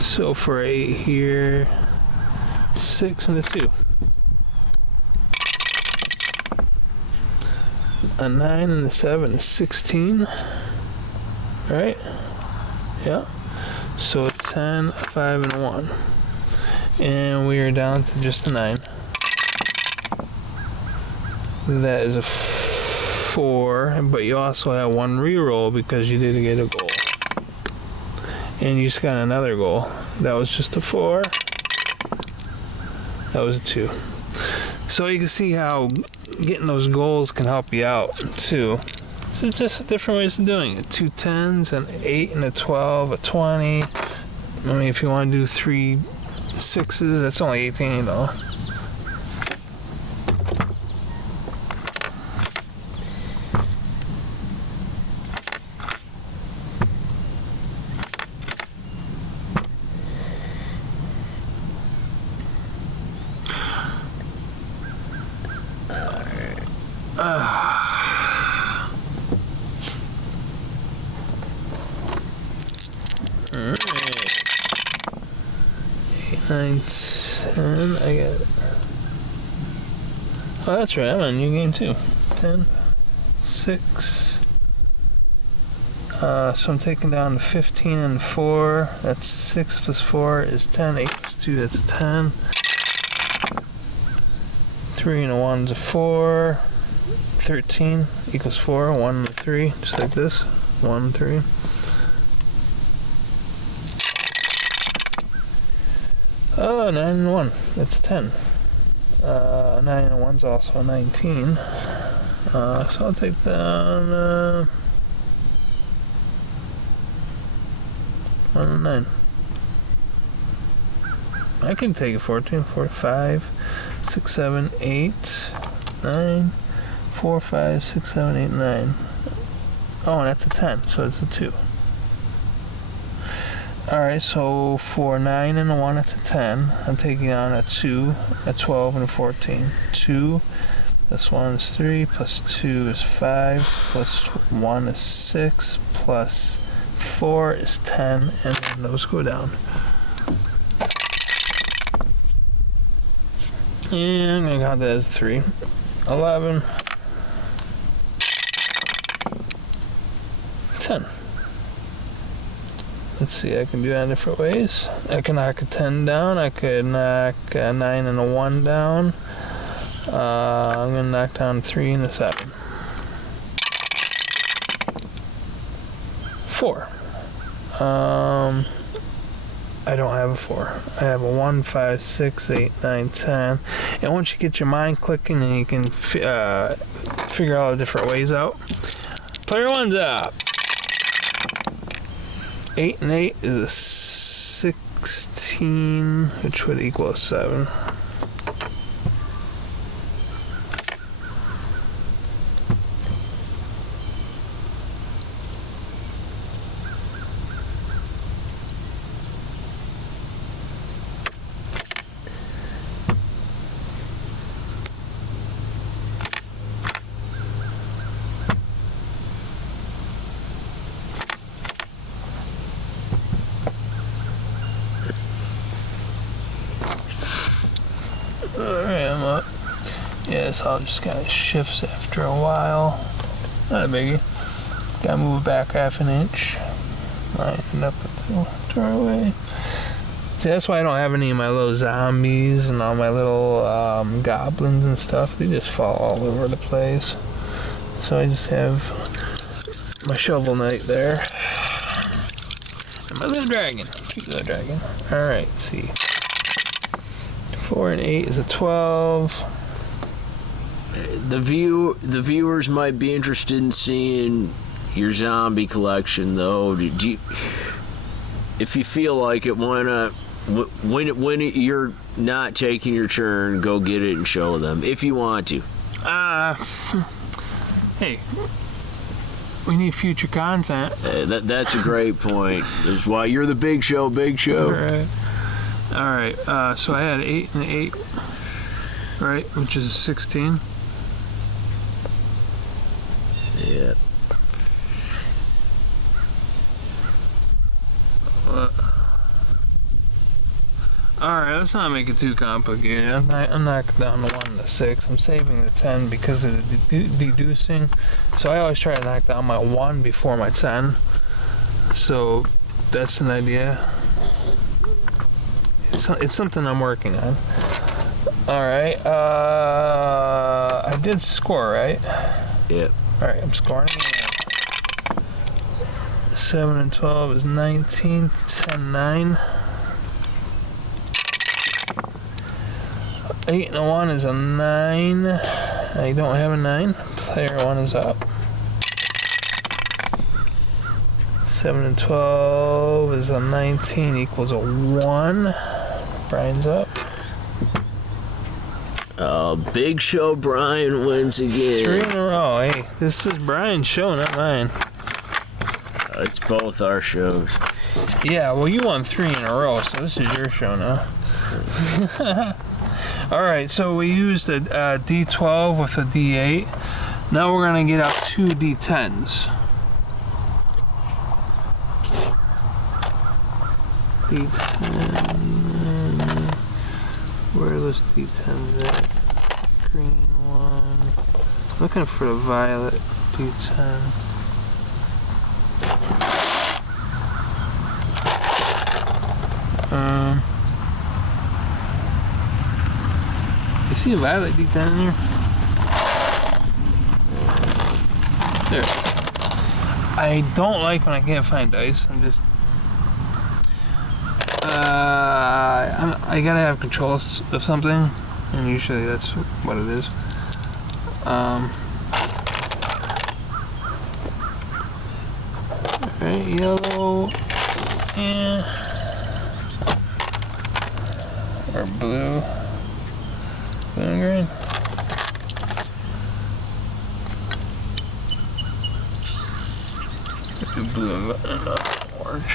So for 8 here, 6 and a 2. A 9 and a 7 is 16. Right? Yeah. So a 10, a 5, and a 1. And we are down to just a 9. That is a 4, but you also have 1 reroll because you did get a goal. And you just got another goal. That was just a 4. That was a 2. So you can see how getting those goals can help you out too. So it's just different ways of doing it. 2 10s, an 8 and a 12, a 20. I mean, if you want to do 3 6s, that's only 18 though. Alright. 8, 9, 10. I got it. Oh, that's right. I'm on a new game too. 10, 6. So I'm taking down the 15 and 4. That's 6 plus 4 is 10. 8 plus 2, that's 10. 3 and a 1 is a 4. 13 equals 4. 1 and a 3, just like this. 1, 3. Oh, 9 and 1. That's a 10. 9 and 1 is also a 19. So I'll take down 1 and 9. I can take it 14, 4, 5, 6, 7, 8, 9, 4, 5, 6, 7, 8, 9. Oh, and that's a 10, so it's a 2. Alright, so for 9 and a 1, it's a 10. I'm taking on a 2, a 12, and a 14. 2 plus 1 is 3, plus 2 is 5, plus 1 is 6, plus 4 is 10, and then those go down. And I'm going to count that as 3. 11. 10. Let's see, I can do that in different ways. I can knock a 10 down. I could knock a 9 and a 1 down. I'm going to knock down 3 and a 7. 4. I don't have a 4. I have a 1, 5, 6, 8, 9, 10. And once you get your mind clicking and you can figure all the different ways out. Player 1's up. 8 and 8 is a 16, which would equal a 7. Alright, I'm up. Yeah, so I'll just kind of shifts after a while. Not a biggie. Gotta move it back half an inch. Might end up at the doorway. See, that's why I don't have any of my little zombies and all my little goblins and stuff. They just fall all over the place. So I just have my Shovel Knight there. And my little dragon. Cute little dragon. Alright, see. 4 and 8 is a 12. The viewers might be interested in seeing your zombie collection, though. If you feel like it, why not? When you're not taking your turn, go get it and show them if you want to. Hey, We need future content. That's a great point. That's why you're the Big Show, Big Show. All right. So I had 8 and 8, right, which is 16. Yeah. Alright, let's not make it too complicated. I'm knocking down the 1 and the 6. I'm saving the 10 because of the deducing. So I always try to knock down my 1 before my 10. So that's an idea. It's something I'm working on. Alright, I did score, right? Yep. Alright, I'm scoring again. 7 and 12 is 19, 10, 9. 8 and a 1 is a 9. I don't have a 9. Player 1 is up. 7 and 12 is a 19 equals a 1. Brian's up. Big Show Brian wins 3 again. in a row. Hey, this is Brian's show, not mine. It's both our shows. Yeah, well, you won 3 in a row, so this is your show now. Alright, so we used a D12 with a D8. Now we're going to get out 2 D10s. D10. Where are those D10s at? Green one. Looking for the violet D10. You see a violet D10 in here? There. I don't like when I can't find dice. I'm just. I gotta have control of something, and usually that's what it is. Alright, yellow. Yeah. Or blue. Blue and green. Do blue and orange.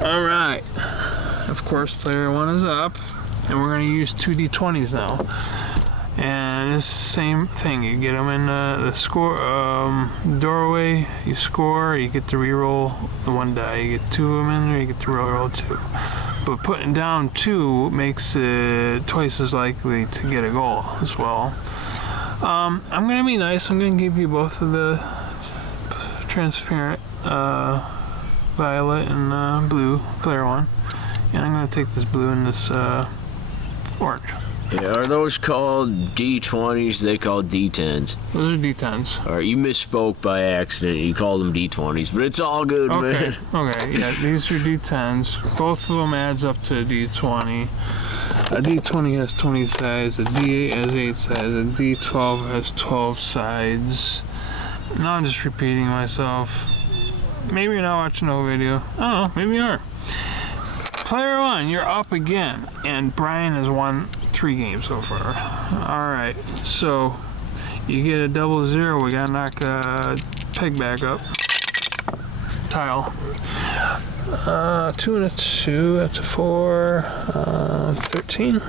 Alright. Of course, player 1 is up. And we're going to use 2 D20s now. And it's the same thing. You get them in the score doorway, you score, you get to re-roll the 1 die. You get 2 of them in there, you get to roll 2. But putting down 2 makes it twice as likely to get a goal as well. I'm going to be nice. I'm going to give you both of the transparent violet and blue, player 1. And I'm going to take this blue and this orange. Yeah, are those called D20s? They called D10s. Those are D10s. Alright, you misspoke by accident. You called them D20s, but it's all good, man. Okay, yeah, these are D10s. Both of them adds up to a D20. A D20 has 20 sides, a D8 has 8 sides, a D12 has 12 sides. Now I'm just repeating myself. Maybe you're not watching the whole video. I don't know, maybe you are. Player 1, you're up again, and Brian has won 3 games so far. Alright, so you get a 0-0, we gotta knock a peg back up. Tile. 2 and a 2, that's a 4, 13.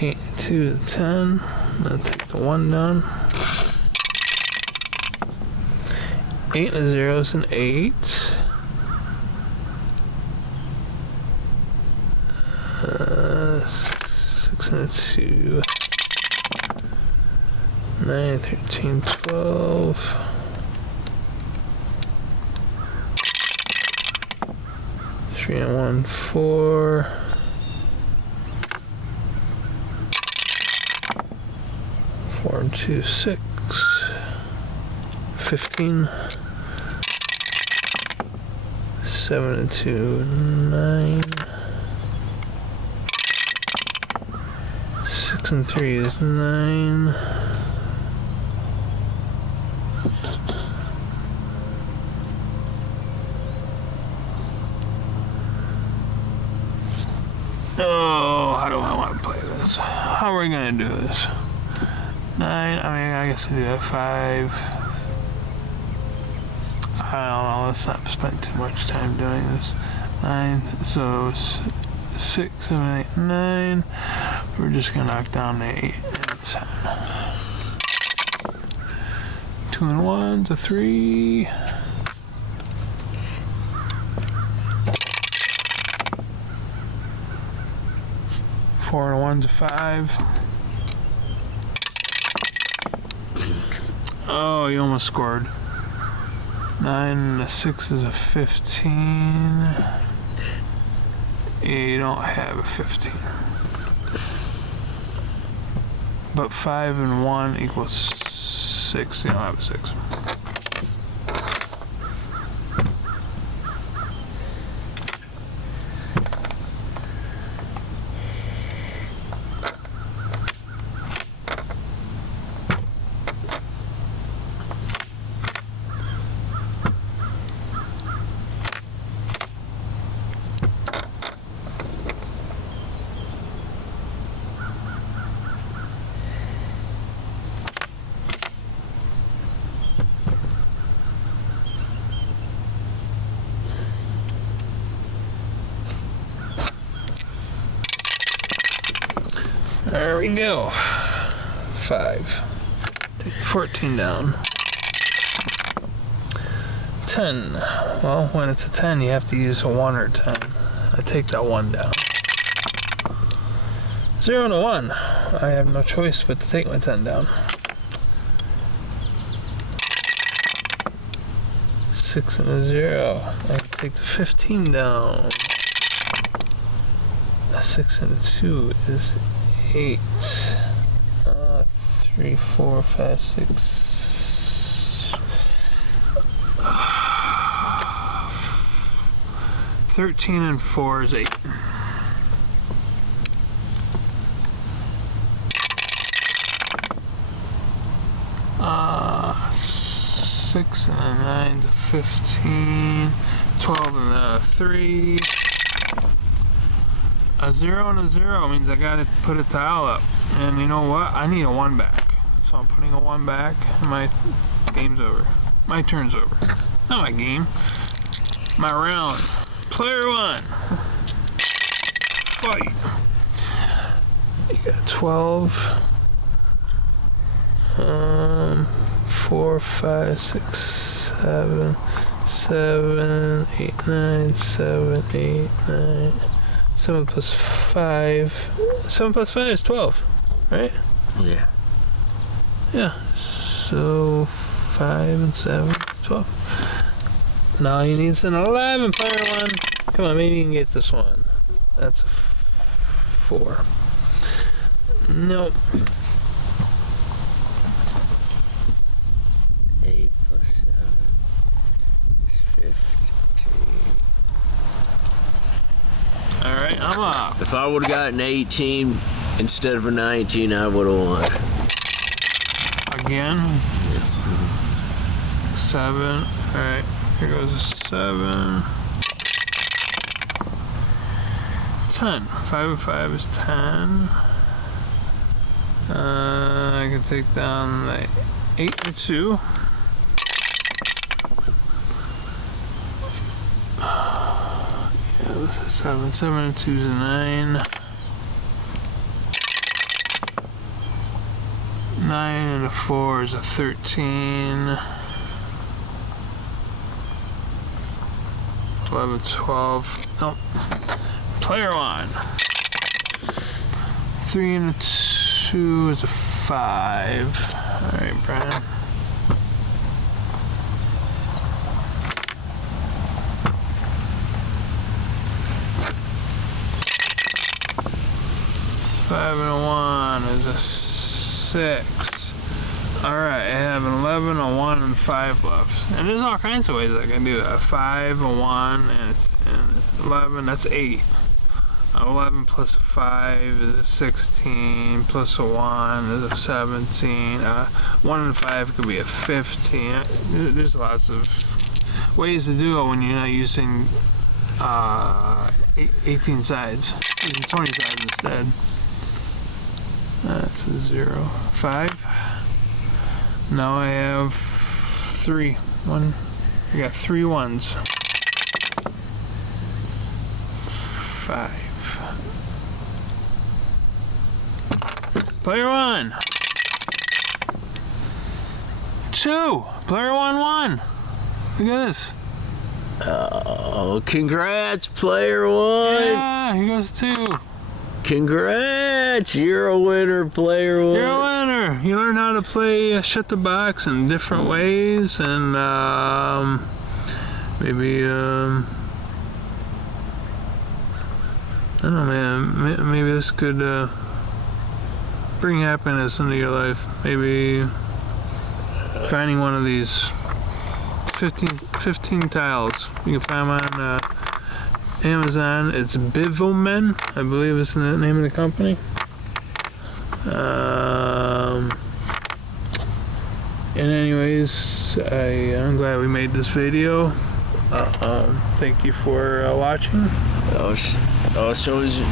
8 and 2 is a 10. I'll take the 1 down. 8 and a 0 is an 8. 6 and a 2. 9, 13, 12. 3 and 1, 4. 4 and 2, 6. 15. 7 and 2, 9. 6 and 3 is 9. Oh, how do I want to play this? How are we gonna do this? 9, I guess I do that. 5. I don't know, let's not spend too much time doing this. 9, so 6, 7, 8, 9. We're just gonna knock down the 8 and 10. 2 and 1's a 3. 4 and 1's a 5. Oh, you almost scored. 9 and a 6 is a 15. You don't have a 15. But 5 and 1 equals 6. You don't have a 6. There we go. 5. Take 14 down. 10. Well, when it's a 10, you have to use a 1 or 10. I take that 1 down. 0 and a 1. I have no choice but to take my 10 down. 6 and a 0. I can take the 15 down. A 6 and a 2 is 8. 3, 4, 5, 6. 13 and 4 is 8. Six and a 9 to 15. 12 and a 3. A 0 and a 0 means I gotta put a tile up. And you know what? I need a 1 back. So I'm putting a 1 back and my game's over. My turn's over. Not my game. My round. Player 1. Fight. You got 12. 4, 5, 6, 7, 7, 8, 9, 7, 8, 9. 7 plus 5. 7 plus 5 is 12, right? Yeah. Yeah. So 5 and 7, 12. Now he needs an 11, player 1. Come on, maybe you can get this one. That's a 4. Nope. 8 plus 7 is 15. Alright, I'm up. If I would have gotten 18 instead of a 19, I would have won. Again. 7. Alright, here goes a 7. 10. 5 and 5 is 10. I can take down the 8 and 2. Yeah, this is 7. 7 and 2 is a 9. 9 and a 4 is a 13. 11, 12. Nope. Player 1. 3 and a 2 is a 5. Alright, Brian. Five and a 1 is a 6. Alright, I have an 11, a 1, and 5 left. And there's all kinds of ways I can do that. 5, a 1, and 11, that's 8. 11 plus a 5 is a 16, plus a 1 is a 17. 1 and 5 could be a 15. There's lots of ways to do it when you're not using 18 sides. 20 sides instead. That's a 0. 5. Now I have 3. 1. I got 3 ones. 5. Player 1. 2. Player 1. Look at this. Oh, congrats, player 1. Yeah, here goes 2. Congrats, you're a winner, player 1. You're a winner. You learn how to play Shut the Box in different ways, and maybe I don't know, man. Maybe this could bring happiness into your life. Maybe finding one of these 15 tiles. You can find them on Amazon. It's Bivomen, I believe is the name of the company. And anyways, I'm glad we made this video. Thank you for watching. So is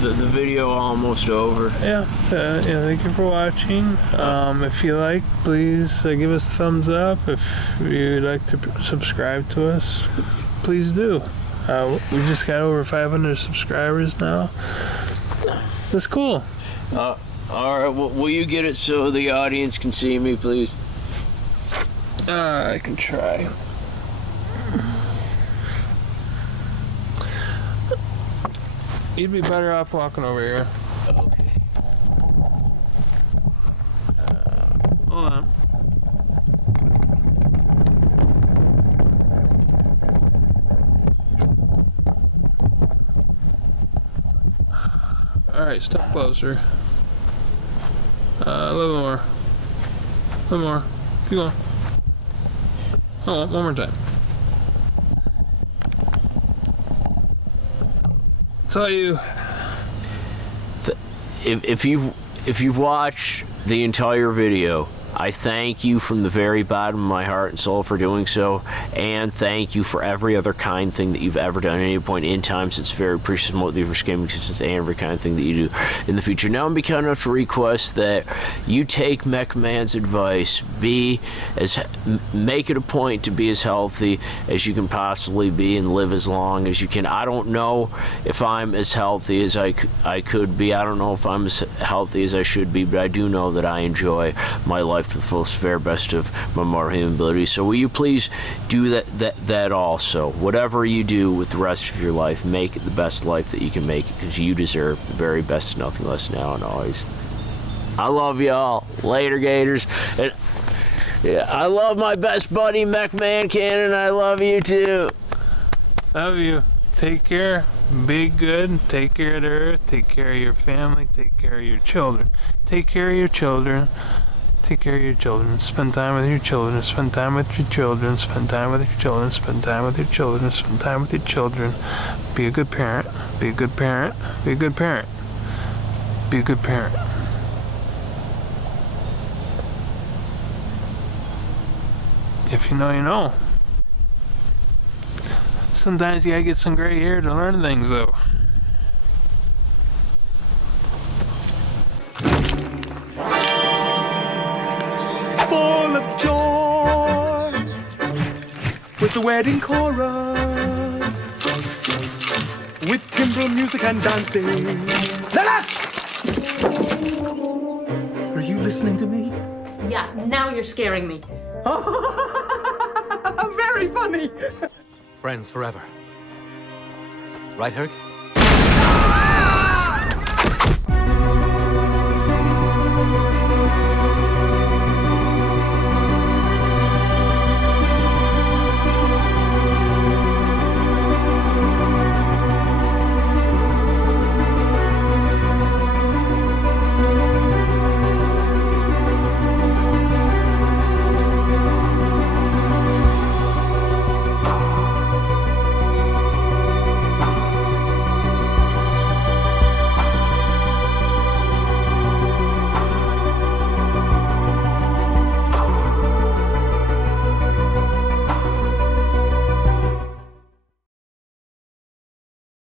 the video almost over? Yeah, thank you for watching. If you like, please give us a thumbs up. If you'd like to subscribe to us, please do. We just got over 500 subscribers now. That's cool. All right, will you get it so the audience can see me, please? I can try. You'd be better off walking over here. Okay. Hold on. Alright, step closer. A little more. A little more. Keep going. Oh, one more time. It's all you. If you've watched the entire video, I thank you from the very bottom of my heart and soul for doing so, and thank you for every other kind thing that you've ever done at any point in time. It's very precious motive for scamming existence and every kind of thing that you do in the future. Now I'm kind enough to request that you take McMahon's advice. Make it a point to be as healthy as you can possibly be and live as long as you can. I don't know if I'm as healthy as I could be. I don't know if I'm as healthy as I should be, but I do know that I enjoy my life to the fullest, very best of my moral human ability. So will you please do that also? Whatever you do with the rest of your life, make it the best life that you can make it, because you deserve the very best, nothing less now and always. I love y'all. Later, Gators. And yeah, I love my best buddy, McMahon Cannon. I love you too. Love you. Take care. Be good. Take care of the earth. Take care of your family. Take care of your children. Take care of your children. Take care of your children. Spend time with your children. Spend time with your children. Spend time with your children. Spend time with your children. Spend time with your children. Be a good parent. Be a good parent. Be a good parent. Be a good parent. If you know, you know. Sometimes you gotta get some gray hair to learn things, though. Full of joy was the wedding chorus with timbrel music and dancing. Lala! Are you listening to me? Yeah, now you're scaring me. Very funny. Friends forever. Right, Herc? Ah!